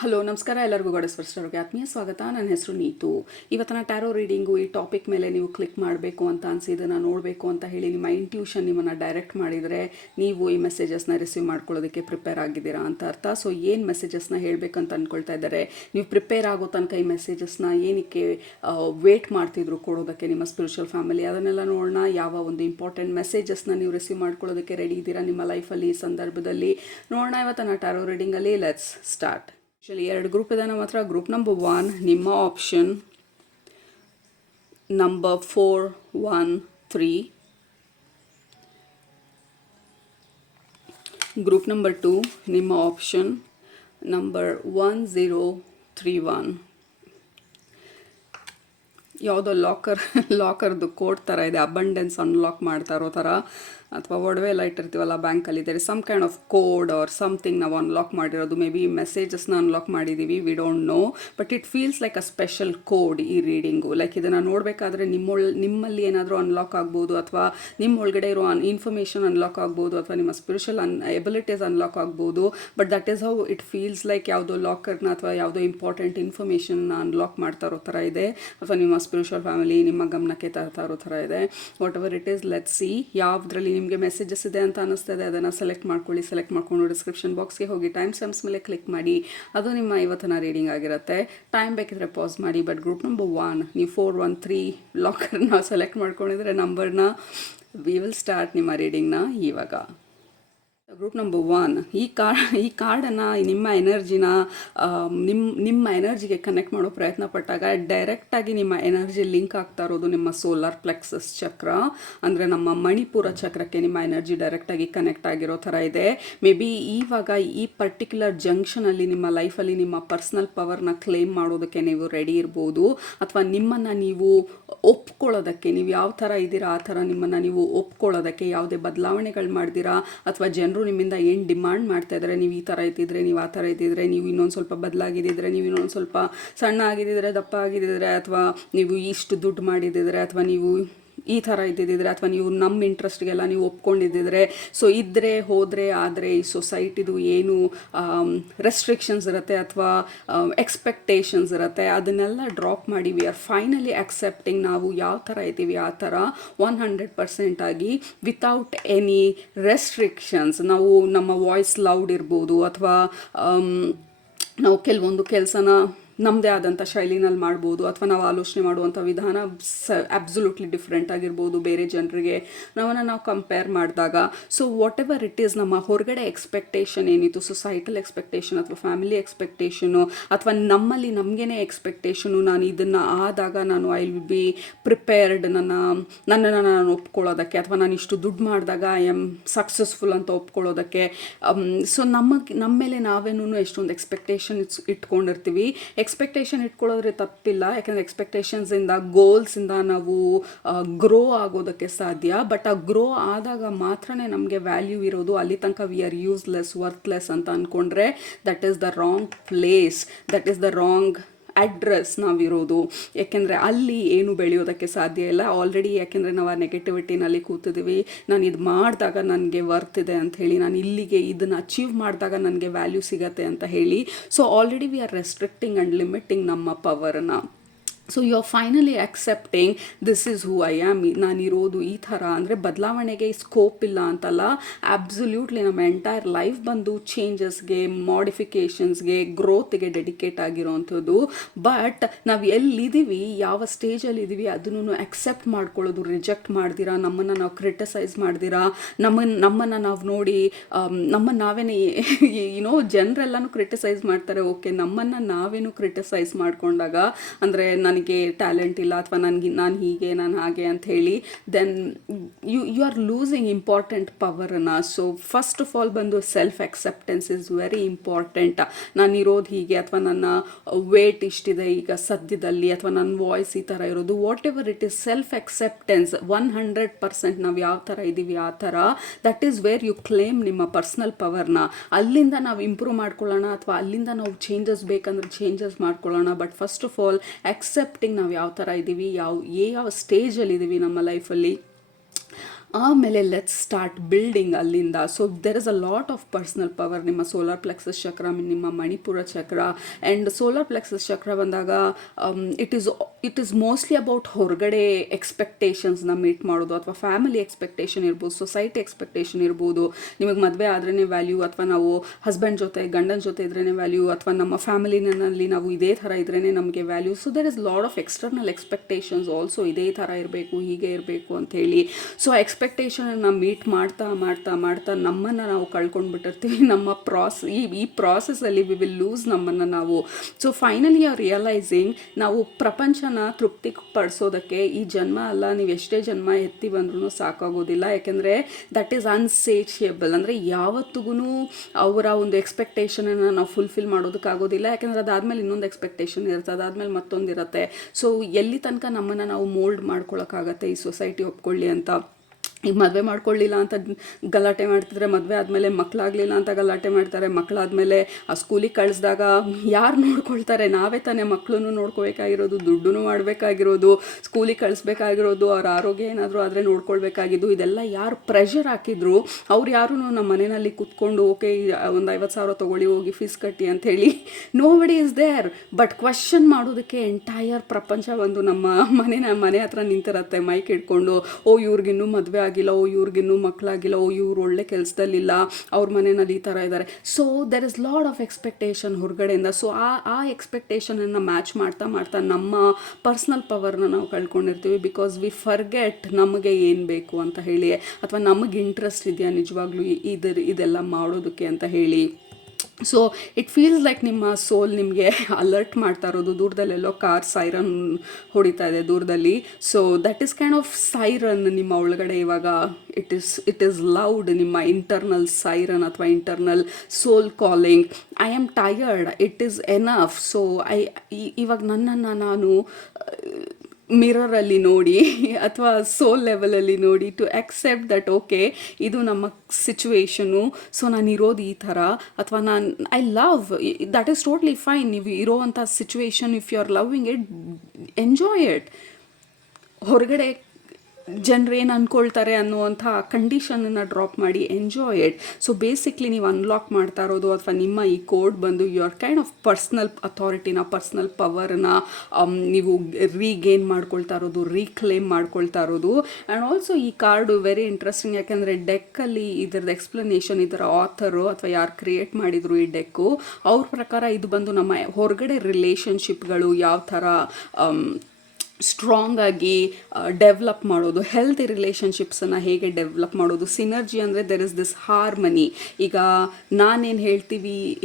Hello ನಮಸ್ಕಾರ, ಎಲ್ಲರಿಗೂ goddess ಫಸ್ಟರ್ಗೆ ಆತ್ಮೀಯ ಸ್ವಾಗತ. ನನ್ನ ಹೆಸರು ನೀತು. ಇವತ್ತಿನ ಟ್ಯಾರೋ ರೀಡಿಂಗು ಈ ಟಾಪಿಕ್ ಮೇಲೆ ನೀವು ಕ್ಲಿಕ್ ಮಾಡಬೇಕು ಅಂತ ಅನಿಸಿ ಇದನ್ನು ನೋಡಬೇಕು ಅಂತ ಹೇಳಿ ನಿಮ್ಮ ಇಂಟ್ಯೂಷನ್ ನಿಮ್ಮನ್ನು ಡೈರೆಕ್ಟ್ ಮಾಡಿದರೆ ನೀವು ಈ ಮೆಸೇಜಸ್ನ ರಿಸೀವ್ ಮಾಡ್ಕೊಳ್ಳೋದಕ್ಕೆ ಪ್ರಿಪೇರ್ ಆಗಿದ್ದೀರಾ ಅಂತ ಅರ್ಥ. ಸೊ ಏನು ಮೆಸೇಜಸ್ನ ಹೇಳಬೇಕಂತ ಅಂದ್ಕೊಳ್ತಾ ಇದ್ದಾರೆ, ನೀವು ಪ್ರಿಪೇರ್ ಆಗೋ ತನಕ ಈ ಮೆಸೇಜಸ್ನ ಏನಕ್ಕೆ ವೇಟ್ ಮಾಡ್ತಿದ್ರು ಕೊಡೋದಕ್ಕೆ ನಿಮ್ಮ ಸ್ಪಿರಿಚುವಲ್ ಫ್ಯಾಮಿಲಿ, ಅದನ್ನೆಲ್ಲ ನೋಡೋಣ. ಯಾವ ಒಂದು ಇಂಪಾರ್ಟೆಂಟ್ ಮೆಸೇಜಸ್ನ ನೀವು ರಿಸೀವ್ ಮಾಡ್ಕೊಳ್ಳೋದಕ್ಕೆ ರೆಡಿ ಇದ್ದೀರಾ ನಿಮ್ಮ ಲೈಫಲ್ಲಿ ಈ ಸಂದರ್ಭದಲ್ಲಿ ನೋಡೋಣ ಇವತ್ತಿನ ಟ್ಯಾರೋ ರೀಡಿಂಗಲ್ಲಿ. Let's start. ಎರಡು ಗ್ರೂಪ್ ಇದೆ ನಮ್ಮ ಹತ್ರ. ಗ್ರೂಪ್ ನಂಬರ್ 1 ನಿಮ್ಮ ಆಪ್ಷನ್ ನಂಬರ್ 413. ಗ್ರೂಪ್ ನಂಬರ್ 2 ನಿಮ್ಮ ಆಪ್ಷನ್ ನಂಬರ್ 1031. ಯಾವುದೋ ಲಾಕರ್ದು ಕೋಡ್ ಥರ ಇದೆ, ಅಬಂಡೆನ್ಸ್ ಅನ್ಲಾಕ್ ಮಾಡ್ತಾ ಇರೋ ಥರ, ಅಥವಾ ಒಡವೆ ಎಲ್ಲ ಇಟ್ಟಿರ್ತೀವಲ್ಲ ಬ್ಯಾಂಕಲ್ಲಿ, ಇದೆ some kind of code or something ನಾವು ಅನ್ಲಾಕ್ ಮಾಡಿರೋದು. ಮೇ ಬಿ ಮೆಸೇಜಸ್ನ ಅನ್ಲಾಕ್ ಮಾಡಿದ್ದೀವಿ, we don't know, but it feels like a special code ಈ ರೀಡಿಂಗು. ಲೈಕ್ ಇದನ್ನು ನೋಡಬೇಕಾದ್ರೆ ನಿಮ್ಮಲ್ಲಿ ಏನಾದರೂ ಅನ್ಲಾಕ್ ಆಗ್ಬೋದು, ಅಥವಾ ನಿಮ್ಮ ಒಳಗಡೆ ಇರೋ ಇನ್ಫಾರ್ಮೇಷನ್ ಅನ್ಲಾಕ್ ಆಗ್ಬೋದು, ಅಥವಾ ನಿಮ್ಮ ಸ್ಪಿರಿಚುವಲ್ ಎಬಿಲಿಟೀಸ್ ಅನ್ಲಾಕ್ ಆಗ್ಬೋದು. But that is how it feels like ಯಾವುದೋ ಲಾಕರ್ನ ಅಥವಾ ಯಾವುದೋ ಇಂಪಾರ್ಟೆಂಟ್ ಇನ್ಫಾರ್ಮೇಷನ್ನ ಅನ್ಲಾಕ್ ಮಾಡ್ತಾ ಇರೋ ಥರ ಇದೆ, ಅಥವಾ ನಿಮ್ಮ ಸ್ಪಿರಿಚುವಲ್ ಫ್ಯಾಮಿಲಿ ನಿಮ್ಮ ಗಮನಕ್ಕೆ ತರ್ತಾ ಇರೋ ಥರ ಇದೆ. What ever it is, let's see ಯಾವುದರಲ್ಲಿ ನಿಮಗೆ ಮೆಸೇಜಸ್ ಇದೆ ಅಂತ ಅನ್ನಿಸ್ತದೆ ಅದನ್ನು ಸೆಲೆಕ್ಟ್ ಮಾಡ್ಕೊಳ್ಳಿ. ಸೆಲೆಕ್ಟ್ ಮಾಡ್ಕೊಂಡು ಡಿಸ್ಕ್ರಿಪ್ಷನ್ ಬಾಕ್ಸ್ಗೆ ಹೋಗಿ ಟೈಮ್ ಸ್ಟ್ಯಾಂಪ್ಸ್ ಮೇಲೆ ಕ್ಲಿಕ್ ಮಾಡಿ, ಅದು ನಿಮ್ಮ ಇವತ್ತಿನ ರೀಡಿಂಗ್ ಆಗಿರುತ್ತೆ. ಟೈಮ್ ಬೇಕಿದ್ರೆ ಪಾಸ್ ಮಾಡಿ. ಬಟ್ ಗ್ರೂಪ್ ನಂಬರ್ 1 ನೀವು 413 ಲಾಕರ್ನ ಸೆಲೆಕ್ಟ್ ಮಾಡ್ಕೊಂಡಿದ್ರೆ ನಂಬರ್ನ, ವಿ ವಿಲ್ ಸ್ಟಾರ್ಟ್ ನಿಮ್ಮ ರೀಡಿಂಗ್ನ ಇವಾಗ. ಗ್ರೂಪ್ ನಂಬರ್ 1 ಈ ಕಾರ್ಡನ್ನು ನಿಮ್ಮ ಎನರ್ಜಿನ ನಿಮ್ಮ ಎನರ್ಜಿಗೆ ಕನೆಕ್ಟ್ ಮಾಡೋ ಪ್ರಯತ್ನ ಪಟ್ಟಾಗ ಡೈರೆಕ್ಟಾಗಿ ನಿಮ್ಮ ಎನರ್ಜಿ ಲಿಂಕ್ ಆಗ್ತಾ ಇರೋದು ನಿಮ್ಮ ಸೋಲಾರ್ ಪ್ಲೆಕ್ಸಸ್ ಚಕ್ರ, ಅಂದರೆ ನಮ್ಮ ಮಣಿಪುರ ಚಕ್ರಕ್ಕೆ ನಿಮ್ಮ ಎನರ್ಜಿ ಡೈರೆಕ್ಟಾಗಿ ಕನೆಕ್ಟ್ ಆಗಿರೋ ಥರ ಇದೆ. ಮೇ ಬಿ ಇವಾಗ ಈ ಪರ್ಟಿಕ್ಯುಲರ್ ಜಂಕ್ಷನಲ್ಲಿ ನಿಮ್ಮ ಲೈಫಲ್ಲಿ ನಿಮ್ಮ ಪರ್ಸ್ನಲ್ ಪವರ್ನ ಕ್ಲೇಮ್ ಮಾಡೋದಕ್ಕೆ ನೀವು ರೆಡಿ ಇರ್ಬೋದು, ಅಥವಾ ನಿಮ್ಮನ್ನು ನೀವು ಒಪ್ಕೊಳ್ಳೋದಕ್ಕೆ, ನೀವು ಯಾವ ಥರ ಇದ್ದೀರಾ ಆ ಥರ ನಿಮ್ಮನ್ನು ನೀವು ಒಪ್ಕೊಳ್ಳೋದಕ್ಕೆ ಯಾವುದೇ ಬದಲಾವಣೆಗಳು ಮಾಡ್ದಿರಾ, ಅಥವಾ ಜನರು ನಿಮ್ಮಿಂದ ಏನು ಡಿಮಾಂಡ್ ಮಾಡ್ತಾ ಇದ್ದಾರೆ, ನೀವು ಈ ಥರ ಇದ್ದಿದ್ರೆ, ನೀವು ಆ ಥರ ಇದ್ದಿದ್ರೆ, ನೀವು ಇನ್ನೊಂದು ಸ್ವಲ್ಪ ಬದಲಾಗಿದ್ದಿದ್ರೆ, ನೀವು ಇನ್ನೊಂದು ಸ್ವಲ್ಪ ಸಣ್ಣ ಆಗಿದ್ದಿದ್ರೆ, ದಪ್ಪ ಆಗಿದ್ದಿದ್ರೆ, ಅಥವಾ ನೀವು ಇಷ್ಟು ದುಡ್ಡು ಮಾಡಿದ್ದಿದ್ರೆ, ಅಥವಾ ನೀವು ಈ ಥರ ಇದ್ದಿದ್ದರೆ, ಅಥವಾ ನೀವು ನಮ್ಮ ಇಂಟ್ರೆಸ್ಟ್ಗೆಲ್ಲ ನೀವು ಒಪ್ಕೊಂಡಿದ್ದಿದ್ರೆ, ಸೊ ಇದ್ದರೆ ಹೋದರೆ ಆದರೆ ಈ ಸೊಸೈಟಿದು ಏನು ರೆಸ್ಟ್ರಿಕ್ಷನ್ಸ್ ಇರುತ್ತೆ ಅಥವಾ ಎಕ್ಸ್ಪೆಕ್ಟೇಷನ್ಸ್ ಇರುತ್ತೆ ಅದನ್ನೆಲ್ಲ ಡ್ರಾಪ್ ಮಾಡಿ ವಿ ಆರ್ ಫೈನಲಿ ಅಕ್ಸೆಪ್ಟಿಂಗ್ ನಾವು ಯಾವ ಥರ ಇದ್ದೀವಿ ಆ ಥರ 100% ಆಗಿ ವಿತೌಟ್ ಎನಿ ರೆಸ್ಟ್ರಿಕ್ಷನ್ಸ್. ನಾವು ನಮ್ಮ ವಾಯ್ಸ್ ಲೌಡ್ ಇರ್ಬೋದು, ಅಥವಾ ನಾವು ಕೆಲವೊಂದು ಕೆಲಸನ ನಮ್ಮದೇ ಆದಂಥ ಶೈಲಿನಲ್ಲಿ ಮಾಡ್ಬೋದು, ಅಥವಾ ನಾವು ಆಲೋಚನೆ ಮಾಡುವಂಥ ವಿಧಾನ ಅಬ್ಸಲ್ಯೂಟ್ಲಿ ಡಿಫ್ರೆಂಟ್ ಆಗಿರ್ಬೋದು ಬೇರೆ ಜನರಿಗೆ ನಾವು ಕಂಪೇರ್ ಮಾಡಿದಾಗ. So what ever it is, ನಮ್ಮ ಹೊರಗಡೆ ಎಕ್ಸ್ಪೆಕ್ಟೇಷನ್ ಏನಿತ್ತು, ಸೊಸೈಟಲ್ ಎಕ್ಸ್ಪೆಕ್ಟೇಷನ್ ಅಥವಾ ಫ್ಯಾಮಿಲಿ ಎಕ್ಸ್ಪೆಕ್ಟೇಷನು, ಅಥವಾ ನಮ್ಮಲ್ಲಿ ನಮಗೇನೆ ಎಕ್ಸ್ಪೆಕ್ಟೇಷನು, ನಾನು ಇದನ್ನು ಆದಾಗ ನಾನು ಐ ವಿಲ್ ಬಿ ಪ್ರಿಪೇರ್ಡ್, ನನ್ನನ್ನು ನಾನು ಒಪ್ಕೊಳ್ಳೋದಕ್ಕೆ, ಅಥವಾ ನಾನು ಇಷ್ಟು ದುಡ್ಡು ಮಾಡಿದಾಗ ಐ ಆಮ್ ಸಕ್ಸಸ್ಫುಲ್ ಅಂತ ಒಪ್ಕೊಳ್ಳೋದಕ್ಕೆ. ಸೊ ನಮ್ಮ ಮೇಲೆ ನಾವೇನೂ ಎಷ್ಟೊಂದು ಎಕ್ಸ್ಪೆಕ್ಟೇಷನ್ ಇಟ್ಕೊಂಡಿರ್ತೀವಿ. ಎಕ್ಸ್ಪೆಕ್ಟೇಷನ್ ಇಟ್ಕೊಳ್ಳೋದ್ರೆ ತಪ್ಪಿಲ್ಲ, ಯಾಕೆಂದರೆ ಎಕ್ಸ್ಪೆಕ್ಟೇಷನ್ಸಿಂದ ಗೋಲ್ಸಿಂದ ನಾವು ಗ್ರೋ ಆಗೋದಕ್ಕೆ ಸಾಧ್ಯ. ಬಟ್ ಆ ಗ್ರೋ ಆದಾಗ ಮಾತ್ರನೇ ನಮಗೆ ವ್ಯಾಲ್ಯೂ ಇರೋದು. ಅಲ್ಲಿ ತನಕ ವಿ ಆರ್ ಯೂಸ್ಲೆಸ್, ವರ್ತ್ಲೆಸ್ ಅಂತ ಅಂದ್ಕೊಂಡ್ರೆ that is the wrong place, that is the wrong address ನಾವಿರೋದು. ಯಾಕೆಂದರೆ ಅಲ್ಲಿ ಏನು ಬೆಳೆಯೋದಕ್ಕೆ ಸಾಧ್ಯ ಇಲ್ಲ ಆಲ್ರೆಡಿ, ಯಾಕೆಂದರೆ ನಾವು ಆ ನೆಗೆಟಿವಿಟಿನಲ್ಲಿ ಕೂತಿದ್ದೀವಿ. ನಾನು ಇದು ಮಾಡಿದಾಗ ನನಗೆ ವರ್ತ್ ಇದೆ ಅಂತ ಹೇಳಿ, ನಾನು ಇಲ್ಲಿಗೆ ಇದನ್ನು ಅಚೀವ್ ಮಾಡಿದಾಗ ನನಗೆ ವ್ಯಾಲ್ಯೂ ಸಿಗತ್ತೆ ಅಂತ ಹೇಳಿ. So already we are restricting and limiting ನಮ್ಮ ಪವರ್ನ. So you are finally accepting this is who I am, ನಾನಿರೋದು ಈ ಥರ. ಅಂದರೆ ಬದಲಾವಣೆಗೆ ಸ್ಕೋಪ್ ಇಲ್ಲ ಅಂತಲ್ಲ, ಅಬ್ಸಲ್ಯೂಟ್ಲಿ ನಮ್ಮ ಎಂಟೈರ್ ಲೈಫ್ ಬಂದು ಚೇಂಜಸ್ಗೆ, ಮಾಡಿಫಿಕೇಷನ್ಸ್ಗೆ, ಗ್ರೋತ್ಗೆ ಡೆಡಿಕೇಟ್ ಆಗಿರೋವಂಥದ್ದು. ಬಟ್ ನಾವು ಎಲ್ಲಿದ್ದೀವಿ, ಯಾವ ಸ್ಟೇಜಲ್ಲಿ ಇದ್ದೀವಿ ಅದನ್ನು ಅಕ್ಸೆಪ್ಟ್ ಮಾಡ್ಕೊಳ್ಳೋದು, ರಿಜೆಕ್ಟ್ ಮಾಡ್ದಿರಾ, ನಮ್ಮನ್ನು ನಾವು ಕ್ರಿಟಿಸೈಸ್ ಮಾಡ್ದಿರಾ, ನಮ್ಮನ್ನು ನಾವು ನೋಡಿ ನಮ್ಮನ್ನು ನಾವೇನೇ ಜನರೆಲ್ಲನೂ ಕ್ರಿಟಿಸೈಸ್ ಮಾಡ್ತಾರೆ. ಓಕೆ, ನಮ್ಮನ್ನು ನಾವೇನು ಕ್ರಿಟಿಸೈಸ್ ಮಾಡ್ಕೊಂಡಾಗ, ಅಂದರೆ ನನಗೆ ಟ್ಯಾಲೆಂಟ್ ಇಲ್ಲ, ಅಥವಾ ನಾನು ಹೀಗೆ, ನಾನು ಹಾಗೆ ಅಂತ ಹೇಳಿ, then you are losing important ಪವರನ್ನು. ಸೊ ಫಸ್ಟ್ ಆಫ್ ಆಲ್ ಬಂದು self acceptance is very important. ನಾನಿರೋದು ಹೀಗೆ, ಅಥವಾ ನನ್ನ ವೇಟ್ ಇಷ್ಟಿದೆ ಈಗ ಸದ್ಯದಲ್ಲಿ, ಅಥವಾ ನನ್ನ ವಾಯ್ಸ್ ಈ ಥರ ಇರೋದು, whatever it is, self acceptance 100% ನಾವು ಯಾವ ಥರ ಇದ್ದೀವಿ ಆ ಥರ, that is where you claim ನಿಮ್ಮ ಪರ್ಸ್ನಲ್ ಪವರ್ನ. ಅಲ್ಲಿಂದ ನಾವು ಇಂಪ್ರೂವ್ ಮಾಡ್ಕೊಳ್ಳೋಣ, ಅಥವಾ ಅಲ್ಲಿಂದ ನಾವು ಚೇಂಜಸ್ ಬೇಕಂದ್ರೆ ಚೇಂಜಸ್ ಮಾಡ್ಕೊಳ್ಳೋಣ. But first of all accepting ನಾವು ಯಾವ ಥರ ಇದ್ದೀವಿ, ಯಾವ ಸ್ಟೇಜಲ್ಲಿ ಇದ್ದೀವಿ ನಮ್ಮ ಲೈಫಲ್ಲಿ, ಆಮೇಲೆ ಲೆಟ್ಸ್ ಸ್ಟಾರ್ಟ್ ಬಿಲ್ಡಿಂಗ್ ಅಲ್ಲಿಂದ. So there is a lot of personal power. ನಿಮ್ಮ ಸೋಲಾರ್ ಪ್ಲೆಕ್ಸಸ್ ಚಕ್ರ, ನಿಮ್ಮ ಮಣಿಪುರ ಚಕ್ರ. ಆ್ಯಂಡ್ ಸೋಲಾರ್ ಪ್ಲೆಕ್ಸಸ್ ಚಕ್ರ ಬಂದಾಗ ಇಟ್ ಈಸ್ ಮೋಸ್ಟ್ಲಿ ಅಬೌಟ್ ಹೊರಗಡೆ ಎಕ್ಸ್ಪೆಕ್ಟೇಷನ್ಸ್ನ ಮೀಟ್ ಮಾಡೋದು, ಅಥವಾ ಫ್ಯಾಮಿಲಿ ಎಕ್ಸ್ಪೆಕ್ಟೇಷನ್ ಇರ್ಬೋದು, ಸೊಸೈಟಿ ಎಕ್ಸ್ಪೆಕ್ಟೇಷನ್ ಇರ್ಬೋದು. ನಿಮಗೆ ಮದುವೆ ಆದ್ರೇ ವ್ಯಾಲ್ಯೂ, ಅಥವಾ ನಾವು ಹಸ್ಬೆಂಡ್ ಜೊತೆ ಗಂಡನ ಜೊತೆ ಇದ್ರೇ ವ್ಯಾಲ್ಯೂ, ಅಥವಾ ನಮ್ಮ ಫ್ಯಾಮಿಲಿನಲ್ಲಿ ನಾವು ಇದೇ ಥರ ಇದ್ರೇ ನಮಗೆ value. So there is lot of external expectations also, ಇದೇ ಥರ ಇರಬೇಕು, ಹೀಗೆ ಇರಬೇಕು ಅಂಥೇಳಿ. ಸೊ ಎಕ್ಸ್ಪೆಕ್ಟೇಷನನ್ನು ಮೀಟ್ ಮಾಡ್ತಾ ಮಾಡ್ತಾ ಮಾಡ್ತಾ ನಮ್ಮನ್ನು ನಾವು ಕಳ್ಕೊಂಡ್ಬಿಟ್ಟಿರ್ತೀವಿ. ನಮ್ಮ ಈ ಪ್ರಾಸೆಸ್ಸಲ್ಲಿ ವಿ ವಿಲ್ ಲೂಸ್ ನಮ್ಮನ್ನು ನಾವು. ಸೊ ಫೈನಲಿ ಆರ್ ರಿಯಲೈಸಿಂಗ್, ನಾವು ಪ್ರಪಂಚನ ತೃಪ್ತಿ ಪಡಿಸೋದಕ್ಕೆ ಈ ಜನ್ಮ ಅಲ್ಲ, ನೀವು ಎಷ್ಟೇ ಜನ್ಮ ಎತ್ತಿ ಬಂದ್ರೂ ಸಾಕಾಗೋದಿಲ್ಲ. ಯಾಕೆಂದರೆ ದಟ್ ಈಸ್ ಅನ್ಸೇಚಿಯಬಲ್. ಅಂದರೆ ಯಾವತ್ತಿಗೂ ಅವರ ಒಂದು ಎಕ್ಸ್ಪೆಕ್ಟೇಷನನ್ನು ನಾವು ಫುಲ್ಫಿಲ್ ಮಾಡೋದಕ್ಕಾಗೋದಿಲ್ಲ. ಯಾಕೆಂದರೆ ಅದಾದಮೇಲೆ ಇನ್ನೊಂದು ಎಕ್ಸ್ಪೆಕ್ಟೇಷನ್ ಇರುತ್ತೆ, ಅದಾದಮೇಲೆ ಮತ್ತೊಂದು ಇರುತ್ತೆ. ಸೊ ಎಲ್ಲಿ ತನಕ ನಮ್ಮನ್ನು ನಾವು ಮೋಲ್ಡ್ ಮಾಡ್ಕೊಳಕ್ಕಾಗತ್ತೆ ಈ ಸೊಸೈಟಿ ಒಪ್ಕೊಳ್ಳಿ ಅಂತ. ಈಗ ಮದುವೆ ಮಾಡ್ಕೊಳ್ಳಿಲ್ಲ ಅಂತ ಗಲಾಟೆ ಮಾಡ್ತಿದ್ರೆ, ಮದುವೆ ಆದಮೇಲೆ ಮಕ್ಕಳಾಗಲಿಲ್ಲ ಅಂತ ಗಲಾಟೆ ಮಾಡ್ತಾರೆ. ಮಕ್ಕಳಾದಮೇಲೆ ಆ ಸ್ಕೂಲಿಗೆ ಕಳಿಸಿದಾಗ ಯಾರು ನೋಡ್ಕೊಳ್ತಾರೆ? ನಾವೇ ತಾನೇ ಮಕ್ಕಳನ್ನು ನೋಡ್ಕೋಬೇಕಾಗಿರೋದು, ದುಡ್ಡು ಮಾಡಬೇಕಾಗಿರೋದು, ಸ್ಕೂಲಿಗೆ ಕಳಿಸ್ಬೇಕಾಗಿರೋದು, ಅವ್ರ ಆರೋಗ್ಯ ಏನಾದರೂ ಆದರೆ ನೋಡ್ಕೊಳ್ಬೇಕಾಗಿದ್ದು. ಇದೆಲ್ಲ ಯಾರು ಪ್ರೆಷರ್ ಹಾಕಿದ್ರು? ಅವ್ರು ಯಾರೂ ನಮ್ಮ ಮನೆಯಲ್ಲಿ ಕೂತ್ಕೊಂಡು ಓಕೆ ಒಂದು 50,000 ತೊಗೊಳ್ಳಿ, ಹೋಗಿ ಫೀಸ್ ಕಟ್ಟಿ ಅಂಥೇಳಿ ನೋ ಬಡಿ ಇಸ್ ದೇರ್. ಬಟ್ ಕ್ವಶನ್ ಮಾಡೋದಕ್ಕೆ ಎಂಟೈರ್ ಪ್ರಪಂಚ ಒಂದು ನಮ್ಮ ಮನೆ ಹತ್ರ ನಿಂತಿರತ್ತೆ ಮೈಕ್ ಇಟ್ಕೊಂಡು. ಓ ಇವ್ರಿಗಿನ್ನೂ ಮದುವೆ ಆಗಿಲ್ಲ, ಓ ಇವ್ರಿಗಿನ್ನೂ ಮಕ್ಕಳಾಗಿಲ್ಲ, ಓ ಇವ್ರು ಒಳ್ಳೆ ಕೆಲಸದಲ್ಲಿಲ್ಲ, ಅವ್ರ ಮನೆಯಲ್ಲಿ ಈ ಥರ ಇದ್ದಾರೆ. So there is lot of expectation ಹೊರಗಡೆಯಿಂದ. ಸೊ ಆ ಎಕ್ಸ್ಪೆಕ್ಟೇಷನನ್ನು ಮ್ಯಾಚ್ ಮಾಡ್ತಾ ಮಾಡ್ತಾ ನಮ್ಮ ಪರ್ಸ್ನಲ್ ಪವರ್ನ ನಾವು ಕಳ್ಕೊಂಡಿರ್ತೀವಿ. ಬಿಕಾಸ್ ವಿ ಫರ್ಗೆಟ್ ನಮಗೆ ಏನು ಬೇಕು ಅಂತ ಹೇಳಿ, ಅಥವಾ ನಮಗೆ ಇಂಟ್ರೆಸ್ಟ್ ಇದೆಯಾ ನಿಜವಾಗ್ಲೂ ಇದೆಲ್ಲ ಮಾಡೋದಕ್ಕೆ ಅಂತ ಹೇಳಿ. ಸೊ ಇಟ್ ಫೀಲ್ಸ್ ಲೈಕ್ ನಿಮ್ಮ ಸೋಲ್ ನಿಮಗೆ ಅಲರ್ಟ್ ಮಾಡ್ತಾ ಇರೋದು. ದೂರದಲ್ಲೆಲ್ಲೋ ಕಾರ್ ಸೈರನ್ ಹೊಡಿತಾ ಇದೆ ದೂರದಲ್ಲಿ. So that is kind of siren ನಿಮ್ಮ ಒಳಗಡೆ ಇವಾಗ. ಇಟ್ ಈಸ್ ಲೌಡ್, ನಿಮ್ಮ ಇಂಟರ್ನಲ್ ಸೈರನ್ ಅಥವಾ internal soul calling. I am tired, it is enough. So ಇವಾಗ ನನ್ನನ್ನು ನಾನು ಮಿರರಲ್ಲಿ ನೋಡಿ ಅಥವಾ ಸೋಲ್ ಲೆವೆಲಲ್ಲಿ ನೋಡಿ ಟು ಅಕ್ಸೆಪ್ಟ್ ದಟ್ ಓಕೆ ಇದು ನಮ್ಮ ಸಿಚುವೇಶನು. ಸೊ ನಾನು ಇರೋದು ಈ ಥರ, ಅಥವಾ I love that is totally fine. ನೀವು ಇರೋವಂಥ situation, if you are loving it, enjoy it. ಹೊರಗಡೆ ಜನರು ಏನು ಅಂದ್ಕೊಳ್ತಾರೆ ಅನ್ನುವಂಥ ಕಂಡೀಷನನ್ನು ಡ್ರಾಪ್ ಮಾಡಿ ಎಂಜಾಯ್ ಇಟ್. ಸೊ ಬೇಸಿಕ್ಲಿ ನೀವು ಅನ್ಲಾಕ್ ಮಾಡ್ತಾ ಇರೋದು, ಅಥವಾ ನಿಮ್ಮ ಈ ಕೋಡ್ ಬಂದು ಯುವರ್ ಕೈಂಡ್ ಆಫ್ ಪರ್ಸ್ನಲ್ ಅಥಾರಿಟಿನ, ಪರ್ಸ್ನಲ್ ಪವರ್ನ ನೀವು ರೀಗೇನ್ ಮಾಡ್ಕೊಳ್ತಾ ಇರೋದು, ರೀಕ್ಲೇಮ್ ಮಾಡ್ಕೊಳ್ತಾ ಇರೋದು. ಆ್ಯಂಡ್ ಆಲ್ಸೋ ಈ ಕಾರ್ಡು ವೆರಿ ಇಂಟ್ರೆಸ್ಟಿಂಗ್. ಯಾಕೆಂದರೆ ಡೆಕ್ಕಲ್ಲಿ ಇದರದ್ದು ಎಕ್ಸ್ಪ್ಲನೇಷನ್, ಇದರ ಆಥರು ಅಥವಾ ಯಾರು ಕ್ರಿಯೇಟ್ ಮಾಡಿದರು ಈ ಡೆಕ್ಕು, ಅವ್ರ ಪ್ರಕಾರ ಇದು ಬಂದು ನಮ್ಮ ಹೊರಗಡೆ ರಿಲೇಷನ್ಶಿಪ್ಗಳು ಯಾವ ಥರ ಸ್ಟ್ರಾಂಗ್ ಆಗಿ ಡೆವಲಪ್ ಮಾಡೋದು, ಹೆಲ್ತಿ ರಿಲೇಷನ್ಶಿಪ್ಸನ್ನು ಹೇಗೆ ಡೆವಲಪ್ ಮಾಡೋದು. ಸಿನರ್ಜಿ ಅಂದರೆ ದೆರ್ ಇಸ್ ದಿಸ್ ಹಾರ್ಮನಿ. ಈಗ ನಾನೇನು